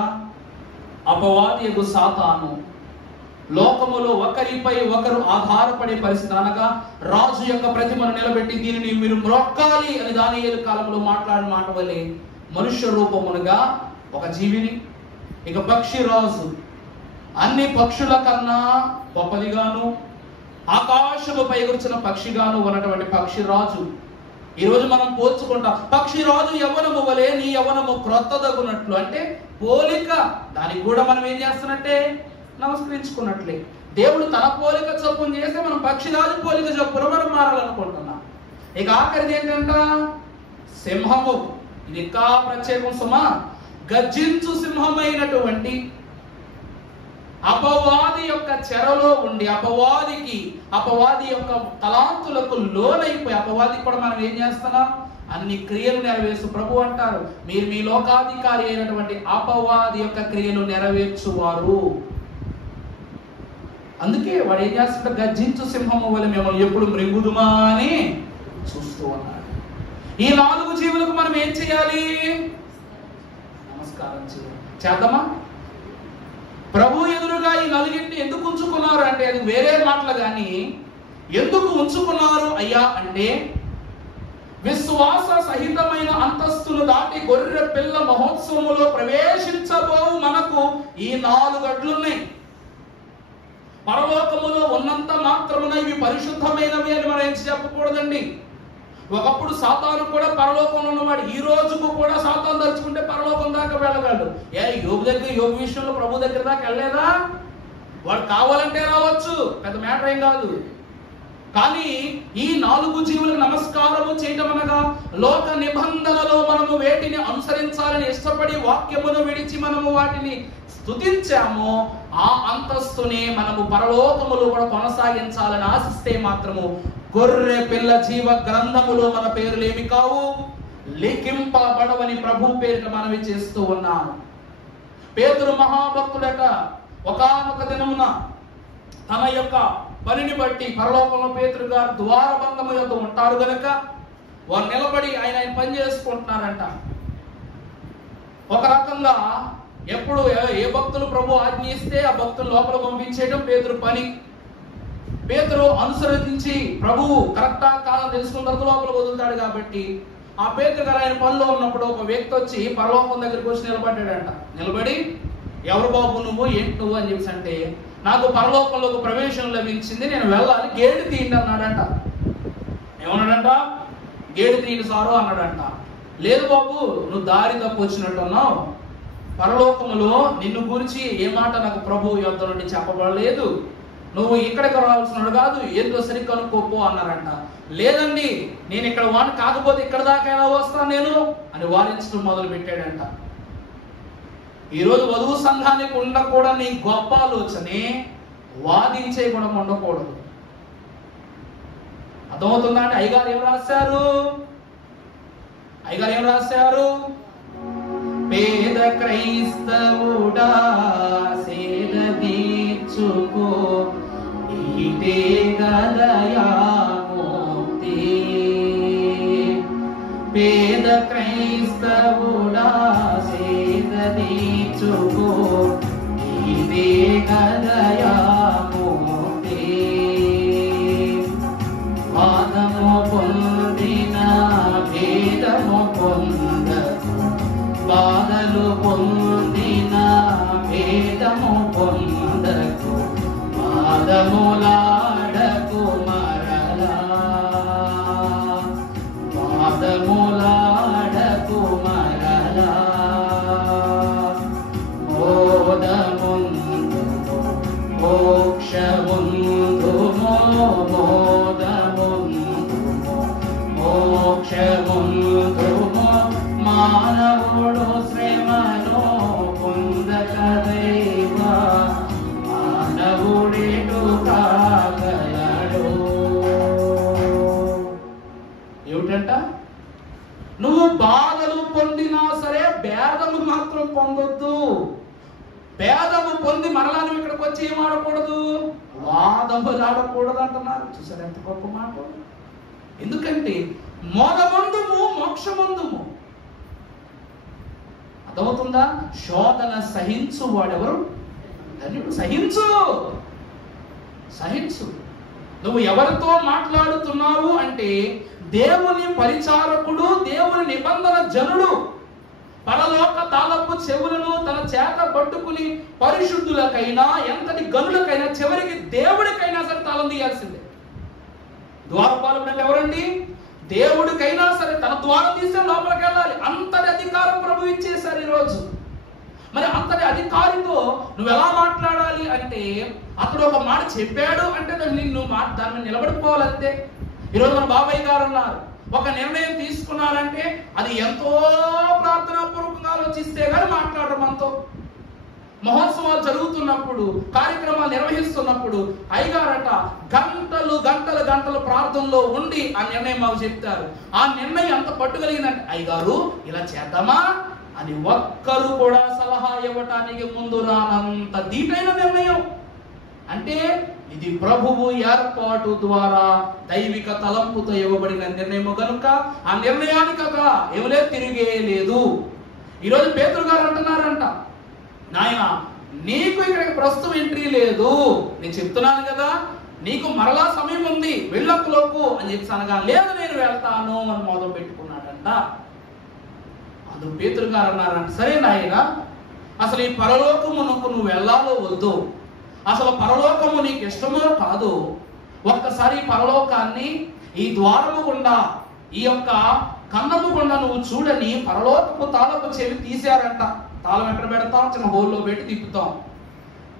అపవాదియగు సాతాను లోకములో ఒకరిపై ఒకరు ఆధారపడే పరిస్థితి అనగా రాజు యొక్క ప్రతిమను నిలబెట్టి దీనిని మీరు మ్రొక్కాలి అని దానియేలు కాలంలో మాట్లాడిన మాట వల్లే మనుష్య రూపమునుగా ఒక జీవిని, ఇక పక్షి రాజు అన్ని పక్షుల కన్నా గొప్పదిగాను ఆకాశము పైగుర్చిన పక్షిగాను ఉన్నటువంటి పక్షి రాజు. ఈరోజు మనం పోల్చుకుంటాం, పక్షి రాజు యవ్వనము వలె నీ యవ్వనము క్రొత్తదగునట్లు, అంటే పోలిక. దానికి కూడా మనం ఏం చేస్తున్నట్టే? నమస్కరించుకున్నట్లే. దేవుడు తన పోలిక చొప్పున చేస్తే మనం పక్షిరాజు పోలిక చొప్పున మనం మారాలనుకుంటున్నాం. ఇక ఆఖరిది ఏంటంట? సింహము. ఇది ఇంకా ప్రత్యేకం సుమా. గర్జించు సింహమైనటువంటి అపవాది యొక్క చెరలో ఉండి అపవాది యొక్క తలాంతులకు లోనైపోయి అపవాది కూడా మనం ఏం చేస్తున్నాం? అన్ని క్రియలు నెరవేర్చు ప్రభు అంటారు, మీరు మీ లోకాధికారి అయినటువంటి అపవాది యొక్క క్రియలు నెరవేర్చువారు. అందుకే వాడు ఏం చేస్తుంటే గర్జించు సింహము వల్ల మేము ఎప్పుడు మృంగుదుమా అని చూస్తూ ఉన్నాడు. ఈ 4 జీవులకు మనం ఏం చేయాలి? నమస్కారం చేయాలి. చేద్దామా? ప్రభు ఎదురుగా ఈ 4 ఎందుకు ఉంచుకున్నారు అంటే అది వేరే మాటలు కానీ ఎందుకు ఉంచుకున్నారు అయ్యా అంటే విశ్వాస సహితమైన అంతస్తును దాటి గొర్రె పిల్ల మహోత్సవములో ప్రవేశించబోవు మనకు ఈ 4 గడ్లున్నాయి. పరలోకములో ఉన్నంత మాత్రమున ఇవి పరిశుద్ధమైనవి అని మనం ఏం చెప్పకూడదండి. ఒకప్పుడు సాతాను కూడా పరలోకంలో ఉన్నవాడు. ఈ రోజుకు కూడా సాతాను తలుచుకుంటే పరలోకం దాకా వెళ్ళగలడు. యోగు విషయంలో ప్రభు దగ్గర దాకా వెళ్ళలేదా? వాడు కావాలంటే రావచ్చు, పెద్ద మ్యాటర్ ఏం కాదు. కానీ ఈ 4 జీవులకు నమస్కారము చేయటం అనగా లోక నిబంధనలో మనము వేటిని అనుసరించాలని ఇష్టపడి వాక్యమును విడిచి మనము వాటిని స్తుతించామో ఆ అంతస్తుని మనము పరలోకములో కూడా కొనసాగించాలని ఆశిస్తే మాత్రము గొర్రె పిల్ల జీవ గ్రంథములో మన పేరులేమి కావు, లిఖింపబడవని ప్రభు పేరిట మనవి చేస్తూ ఉన్నాము. పేతురు మహాభక్తుడట ఒకానొక దినమున తన యొక్క పనిని బట్టి పరలోకంలో పేతురు గారు ద్వారబంధము యొక్క ఉంటారు గనక వారు నిలబడి ఆయన పని చేసుకుంటున్నారంట. ఒక రకంగా ఎప్పుడు ఏ భక్తులు ప్రభు ఆజ్ఞయిస్తే ఆ భక్తులు లోపల పంపించేయడం పేతురు పని. పేతురు అనుసరించి ప్రభువు కరెక్టా కాలం తెలుసుకున్న తర్వాత లోపల వదులుతాడు కాబట్టి ఆ పేతురు గారు ఆయన పనిలో ఉన్నప్పుడు ఒక వ్యక్తి వచ్చి పరలోకం దగ్గరికి వచ్చి నిలబడ్డాడంట. నిలబడి ఎవరు బాబు నువ్వు, ఏంటి నువ్వు అని చెప్పి అంటే, నాకు పరలోకంలో ఒక ప్రవేశం లభించింది, నేను వెళ్ళాలి, గేటు తీయండి అన్నాడంట. ఏమన్నాడంట? గేటు తీయండి సారు అన్నాడంట. లేదు బాబు, నువ్వు దారి తప్పు వచ్చినట్టు అన్నావు, పరలోకములో నిన్ను గురించి ఏ మాట నాకు ప్రభు యొద్ద నుండి చెప్పబడలేదు, నువ్వు ఇక్కడికి రావాల్సినాడు కాదు, ఏందో సరిగ్గా కనుక్కోపో అన్నారంట. లేదండి, నేను ఇక్కడ వాడిని కాకపోతే ఇక్కడ దాకా ఎలా వస్తాను నేను అని వారించడం మొదలు పెట్టాడంట. ఈరోజు వధువు సంఘానికి ఉండకూడని గొప్ప ఆలోచనే వాదించే గుణం ఉండకూడదు. అర్థమవుతుందా? అంటే అయ్యగారు ఏం రాశారు? పేద క్రైస్తవుడా సేద తీర్చుకో, ఇదే గదయా ముక్తి. పేద క్రైస్తవుడా సేద తీర్చుకో, ఇదే గదయా ముక్తి. వాదము పొందిన భేదము పొందకు, బాధలు పొందిన భేదము పొందకు, పాదములాడకు మరలా, పాదములాడకు మరలా. మోదముందు మోక్షముందు మోదముందు మోక్షముందు మానవుడు శ్రమను పొందక దైవ మానవుడేటు కాగలడు. ఏమిటంట? నువ్వు బాధలు పొందినా సరే భేదము మాత్రం పొందొద్దు. భేదము పొంది మరలా నువ్వు ఇక్కడికి వచ్చి ఏం ఆడకూడదు, వాదములు ఆడకూడదు అంటున్నారు. చూసారు ఎంత గొప్ప మాట? ఎందుకంటే మోదమందుము మోక్షమందుము. అర్థమవుతుందా? శోధన సహించు వాడెవరు? ధన్యుడు. సహించు. నువ్వు ఎవరితో మాట్లాడుతున్నావు అంటే దేవుని పరిచారకుడు, దేవుని నిబంధన జనుడు, పరలోక తాళపు చెవులను తన చేత పట్టుకుని పరిశుద్ధులకైనా ఎంతటి గనులకైనా చివరికి దేవుడికైనా సరే తాళం తీయాల్సిందే. ద్వారపాలకుడు అంటే ఎవరండి? దేవుడికైనా సరే తన ద్వారం తీసే లోపలికి వెళ్ళాలి. అంతటి అధికారం ప్రభు ఇచ్చేశారు ఈరోజు. మరి అంతటి అధికారితో నువ్వు ఎలా మాట్లాడాలి అంటే, అతడు ఒక మాట చెప్పాడు అంటే నిన్ను దాన్ని నిలబడిపోవాలంతే. ఈరోజు మన బాబాయ్ గారు ఉన్నారు, ఒక నిర్ణయం తీసుకున్నారంటే అది ఎంతో ప్రార్థనాపూర్వకంగా ఆలోచిస్తే కానీ మాట్లాడరు మనతో. మహోత్సవాలు జరుగుతున్నప్పుడు, కార్యక్రమాలు నిర్వహిస్తున్నప్పుడు అయ్యగారట గంటలు ప్రార్థనలో ఉండి ఆ నిర్ణయం మాకు చెప్తారు. ఆ నిర్ణయం అంత పట్టుగలిగిందంటే, అయ్యగారు ఇలా చేద్దామా అని ఒక్కరు కూడా సలహా ఇవ్వటానికి ముందు రానంత దీటైన నిర్ణయం. అంటే ఇది ప్రభువు ఏర్పాటు ద్వారా దైవిక తలంపుతో ఇవ్వబడిన నిర్ణయం కనుక ఆ నిర్ణయానికి ఏమలే తిరిగే లేదు. ఈరోజు పేతురు గారు అంటున్నారంట, నాయన నీకు ఇక్కడికి ప్రస్తుతం ఎంట్రీ లేదు, నేను చెప్తున్నాను కదా, నీకు మరలా సమయం ఉంది, వెళ్ళకులోకు అని చెప్పి అనగా, లేదు నేను వెళ్తాను అని మొదలు పెట్టుకున్నాడంట. అది పేతురు గారు అన్నారంట, సరే నాయన, అసలు ఈ పరలోకమునకు నువ్వు వెళ్ళాలో వద్దు, అసలు పరలోకము నీకు ఇష్టమో కాదు, ఒక్కసారి పరలోకాన్ని ఈ ద్వారము గుండా, ఈ యొక్క కన్నము గుండా నువ్వు చూడని పరలోకపు తాళపు చెవి తీశారంట. తాళం ఎక్కడ పెడతాం? చిన్న హోల్లో పెట్టి తిప్పుతాం.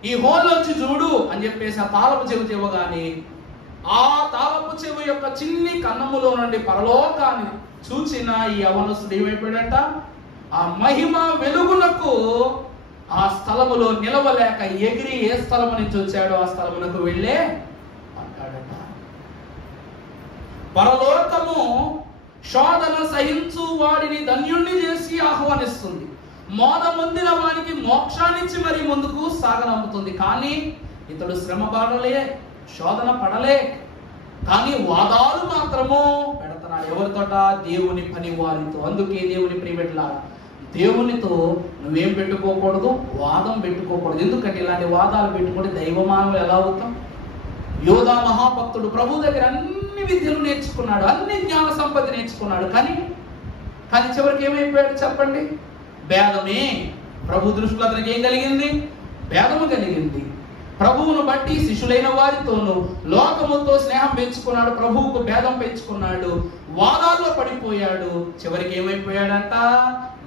ఈ హోల్ వచ్చి చూడు అని చెప్పేసి ఆ తాళపు చెవి ఇవ్వగానే ఆ తాళపు చెవి యొక్క చిన్ని కన్నములో నుండి పరలోకాన్ని చూచిన ఈ యవనస్తుడు ఏమైపోయాడంట, ఆ మహిమ వెలుగునకు ఆ స్థలములో నిలవలేక ఎగిరి ఏ స్థలము నుంచి వచ్చాడో ఆ స్థలమునకు వెళ్ళే పడ్డాడట. పరలోకము శోధన సహించు వాడిని ధన్యుణ్ణి చేసి ఆహ్వానిస్తుంది. మోదమొందిన వానికి మోక్షాన్నిచ్చి మరి ముందుకు సాగనంపుతుంది. కానీ ఇతడు శ్రమ పడలే, శోధన పడలే, కానీ వాదాలు మాత్రము పెడతాడు. ఎవరితోట? దేవుని పని వారితో. అందుకే దేవుని ప్రియబిడ్డలారా, దేవునితో నువ్వేం పెట్టుకోకూడదు, వాదం పెట్టుకోకూడదు. ఎందుకంటే ఇలాంటి వాదాలు పెట్టుకుంటే దైవమానవులు ఎలా అవుతాం? యోధా మహాభక్తుడు ప్రభు దగ్గర అన్ని విద్యలు నేర్చుకున్నాడు, అన్ని జ్ఞాన సంపద నేర్చుకున్నాడు. కానీ చివరికి ఏమైపోయాడు చెప్పండి? భేదమే. ప్రభు దృష్టిలో అతనికి ఏం కలిగింది? భేదము కలిగింది. ప్రభువును బట్టి శిష్యులైన వారితోనూ లోకముతో స్నేహం పెంచుకున్నాడు, ప్రభువుకు భేదం పెంచుకున్నాడు, వాదాల్లో పడిపోయాడు. చివరికి ఏమైపోయాడంట?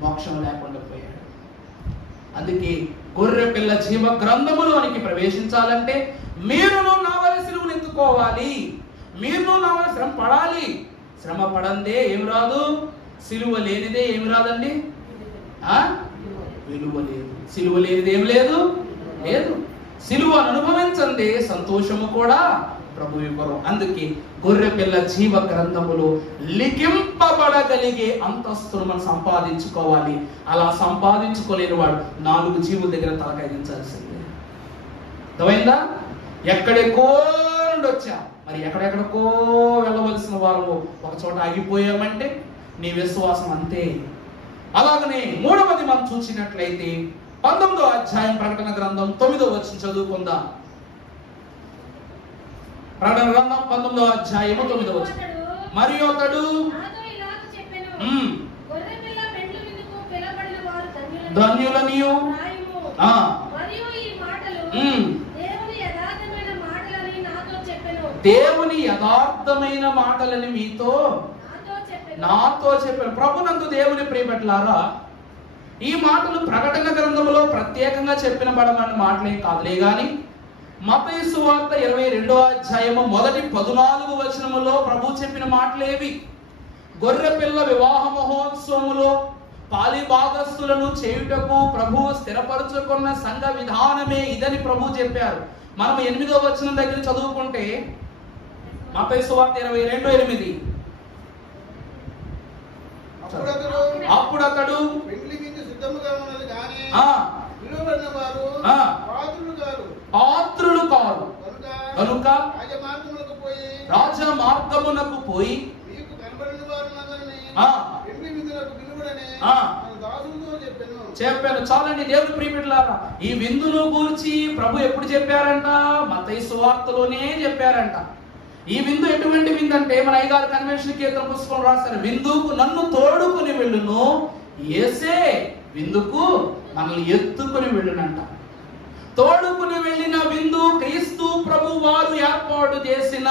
మోక్షం లేకుండా పోయాడు. అందుకే గొర్రె పిల్ల జీవ గ్రంథములోనికి ప్రవేశించాలంటే మీరును నా వలె సిలువను ఎత్తుకోవాలి, మీరును నా వలె శ్రమ పడాలి. శ్రమ పడందే ఏమి రాదు, సిలువ లేనిదే ఏమి రాదండి, విలువ లేదు. సిలువ లేనిది ఏం లేదు, లేదు. సిలువ అనుభవించండి సంతోషము కూడా ప్రభు ఇవ్వరు. అందుకే గొర్రె పిల్ల జీవ గ్రంథములో లిఖింపబడగలిగే అంతస్తును మనం సంపాదించుకోవాలి. అలా సంపాదించుకోలేని వాడు 4 జీవుల దగ్గర తలకాయించాల్సిందే. అర్థమైందా? ఎక్కడెక్కో నుండి వచ్చా, మరి ఎక్కడెక్కడికో వెళ్ళవలసిన వారు ఒక చోట ఆగిపోయామంటే నీ విశ్వాసం అంతే. అలాగనే 3వది మనం చూసినట్లయితే 19వ అధ్యాయం ప్రకటన గ్రంథం 9వ వచనం చదువుకుందాం. ప్రకటన గ్రంథం 19వ అధ్యాయము 9వ వచనం. మరియు అతడు ధన్యులనియు దేవుని యథార్థమైన మాటలని మీతో నాతో చెప్పాను. ప్రభునందు దేవుని ప్రియబిడ్డలారా, ఈ మాటలు ప్రకటన గ్రంథంలో ప్రత్యేకంగా చెప్పిన పడమని మాటలేం కాదులే గాని మత్తయి సువార్త 22వ అధ్యాయము మొదటి 14 వచనములో ప్రభు చెప్పిన మాటలేవి. గొర్రె పిల్ల వివాహ మహోత్సవములో పాలి భాగస్థులను చేయుటకు ప్రభు స్థిరపరచుకున్న సంఘ విధానమే ఇదని ప్రభు చెప్పారు. మనం 8వ వచనం దగ్గర చదువుకుంటే మత్తయి సువార్త 22:8 అప్పుడు అతడు పాత్రులు కారు కనుక రాజ మార్గమునకు పోయి చెప్పాను. చాలండి దేవుని ప్రియబిడ్డలారా, ఈ విందును గురించి ప్రభు ఎప్పుడు చెప్పారంట? మత్తయి సువార్తలోనే చెప్పారంట. ఈ విందు ఎటువంటి విందు అంటే మన అయ్యగారు కన్వెన్షన్ కీర్తన పుస్తకం రాశారు. విందుకు నన్ను తోడుకుని వెళ్ళును, యేసే విందుకు మనల్ని ఎత్తుకుని వెళ్ళునంట. తోడుకుని వెళ్ళిన విందు క్రీస్తు ప్రభు వారు ఏర్పాటు చేసిన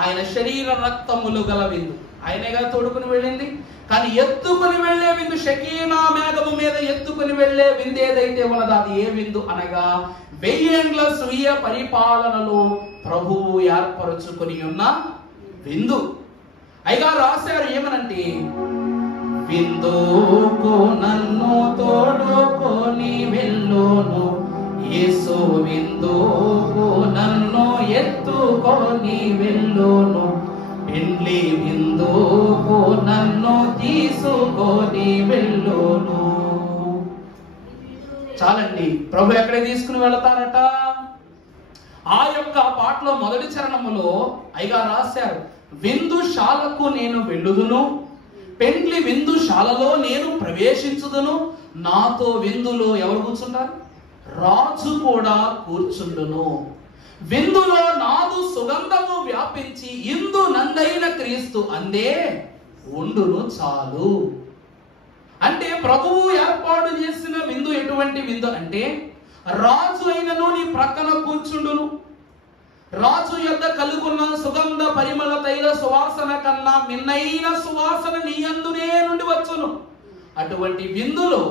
ఆయన శరీర రక్తములు గల విందు. ఆయనగా తోడుకుని వెళ్ళింది. కానీ ఎత్తుకుని వెళ్లే విందు, షకీనా మేఘము మీద ఎత్తుకుని వెళ్లే విందు ఏదైతే ఉన్నదో అది ఏ విందు అనగా 1000 ఏండ్ల స్వీయ పరిపాలనలో ప్రభువు ఏర్పరచుకుని ఉన్న విందు. అయిగా రాశారు ఏమనంటే, విందుకు నన్ను తోడుకొని వెళ్ళును, యేసు విందుకు నన్ను ఎత్తుకొని వెళ్ళును, పెండ్లి విందుకు నన్ను తీసుకొని వెళ్ళును. చాలండి, ప్రభు ఎక్కడ తీసుకుని వెళతారట? ఆ యొక్క పాటలో మొదటి చరణములో అయ్యగా రాశారు, విందుశాలకు నేను వెళ్ళుదును, పెండ్లి విందుశాలలో నేను ప్రవేశించుదును, నాతో విందులో ఎవరు కూర్చుంటారు? రాజు కూడా కూర్చుండును. విందులో నాదు సుగంధము వ్యాపించి ఇందు నందైన క్రీస్తు అందే ఉండును చాలు. అంటే ప్రభువు ఏర్పాటు చేసిన విందు ఎటువంటి విందు అంటే, రాజు అయినను నీ ప్రక్కన కూర్చుండును, రాజు యొద్ద కలుగున్న సుగంధ పరిమళ తైల సువాసన కన్నా మిన్నైన సువాసన నీ యందునే నుండి వచ్చును. అటువంటి విందులో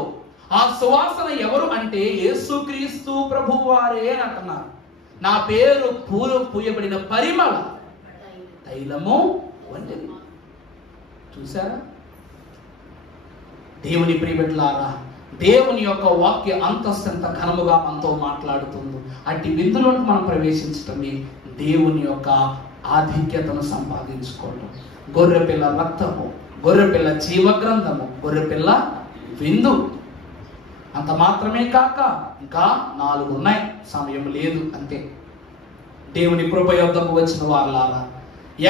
ఆ సువాసన ఎవరు అంటే యేసుక్రీస్తు ప్రభువు వారే అని అంటున్నారు. నా పేరు పూయబడిన పరిమళ తైలము వంటిది. చూసారా? దేవుని ప్రియబిడ్డలారా, దేవుని యొక్క వాక్య అంతస్తు ఎంత ఘనముగా మనతో మాట్లాడుతుందో. అట్టి విందులోకి మనం ప్రవేశించటమే దేవుని యొక్క ఆధిక్యతను సంపాదించుకోవడం. గొర్రెపిల్ల రక్తము, గొర్రెపిల్ల జీవగ్రంథము, గొర్రెపిల్ల విందు. అంత మాత్రమే కాక ఇంకా 4 ఉన్నాయి, సమయం లేదు అంతే. దేవుని కృప యొద్దకు వచ్చిన వారలారా,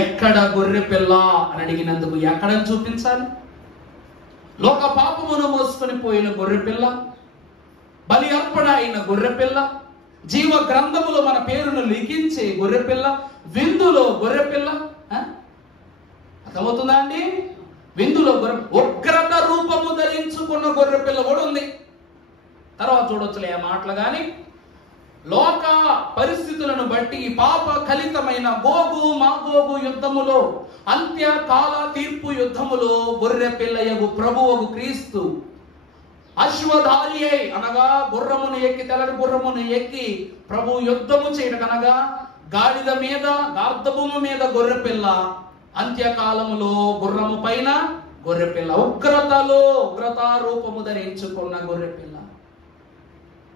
ఎక్కడ గొర్రెపిల్ల అని అడిగినందుకు ఎక్కడని చూపించాలి? లోక పాపమును మోసుకొని పోయిన గొర్రెపిల్ల, బలి అర్పణ అయిన గొర్రెపిల్ల, జీవ గ్రంథములో మన పేరును లిఖించే గొర్రెపిల్ల, విందులో గొర్రెపిల్ల. అర్థమవుతుందా అండి? విందులో ఉగ్రత రూపము ధరించుకున్న గొర్రెపిల్ల కూడా ఉంది. తర్వాత చూడొచ్చులే ఆ మాటలు. కానీ లోక పరిస్థితులను బట్టి పాప కలితమైన గోగు మాగోగు యుద్ధములో, అంత్యకాల తీర్పు యుద్ధములో గొర్రె పిల్లయగు ప్రభువగు క్రీస్తు అశ్వధారి అయి, అనగా గుర్రమును ఎక్కి, తెల్లటి గుర్రమును ఎక్కి ప్రభు యుద్ధము చేయటకనగా గాడిద మీద, గార్ధభూమి మీద గొర్రెపిల్ల, అంత్యకాలములో గుర్రము పైన గొర్రెపిల్ల, ఉగ్రతలో ఉగ్రతారూపము ధరించుకున్న గొర్రెపిల్ల.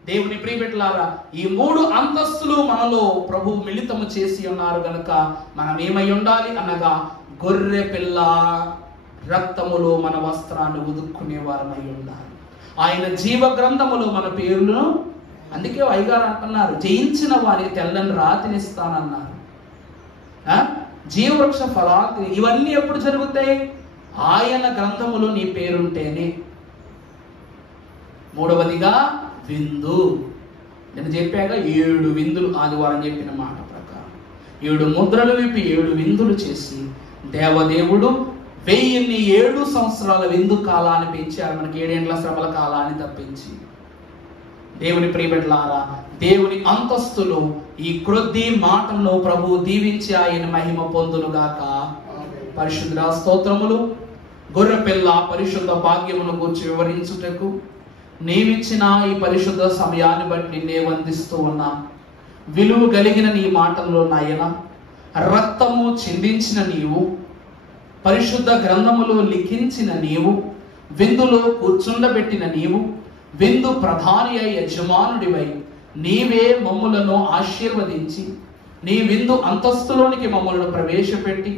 దేవుని ప్రియబిడ్డలారా, ఈ 3 అంతస్తులు మనలో ప్రభు మిళితము చేసి ఉన్నారు గనుక మనం ఏమై ఉండాలి అనగా గొర్రె పిల్ల రక్తములో మన వస్త్రాన్ని ఉదుక్కునే వారమై ఉండాలి. ఆయన జీవ గ్రంథములో మన పేరును, అందుకే అయ్యగారు అంటున్నారు, జయించిన వారికి తెల్లని రాతినిస్తానన్నారు. జీవవృక్ష ఫలాలు ఇవన్నీ ఎప్పుడు జరుగుతాయి? ఆయన గ్రంథములో నీ పేరుంటేనే. 3వదిగా విందు. నేను చెప్పాక 7 విందులు ఆదివారం చెప్పిన మాట ప్రకారం 7 ముద్రలు విప్పి 7 విందులు చేసి దేవదేవుడు 1007 సంవత్సరాల విందు కాలాన్ని పెంచారు. మనకి 7 ఏండ్ల శ్రమల కాలాన్ని తప్పించి. దేవుని ప్రియబిడ్డలారా, దేవుని అంతస్తులు ఈ క్రొద్ది మాటలను ప్రభు దీవించి ఆయన మహిమ పొందునుగాక. పరిశుద్ధ స్తోత్రములు. గొర్రెపిల్ల పరిశుద్ధ భాగ్యమును గురించి వివరించుటకు నేనిచ్చిన ఈ పరిశుద్ధ సమయాన్ని బట్టి నిన్నే వందిస్తూ ఉన్నా. విలువ కలిగిన నీ మాటల్లో నాయన, రక్తము చిందించిన నీవు, పరిశుద్ధ గ్రంథములో లిఖించిన నీవు, విందులో కూర్చుండబెట్టిన నీవు, విందు ప్రధాని అయి యజమానుడివై నీవే మమ్ములను ఆశీర్వదించి నీ విందు అంతస్తులోనికి మమ్మలను ప్రవేశపెట్టి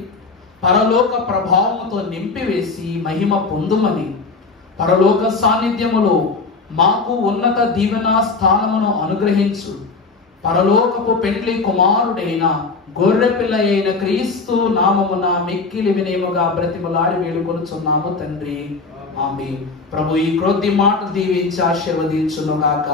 పరలోక ప్రభావముతో నింపివేసి మహిమ పొందుమని, పరలోక సాన్నిధ్యములో మాకు ఉన్నత దీవెన స్థానమును అనుగ్రహించు. పరలోకపు పెండ్లి కుమారుడైన గొర్రెపిల్ల అయిన క్రీస్తు నామమున మిక్కిలి వినయముగా బ్రతిమలాడి వేడుకొనుచున్నాము తండ్రి. ఆమేన్. ప్రభు ఈ క్రొద్ది మాట దీవించి ఆశీర్వదించునుగాక.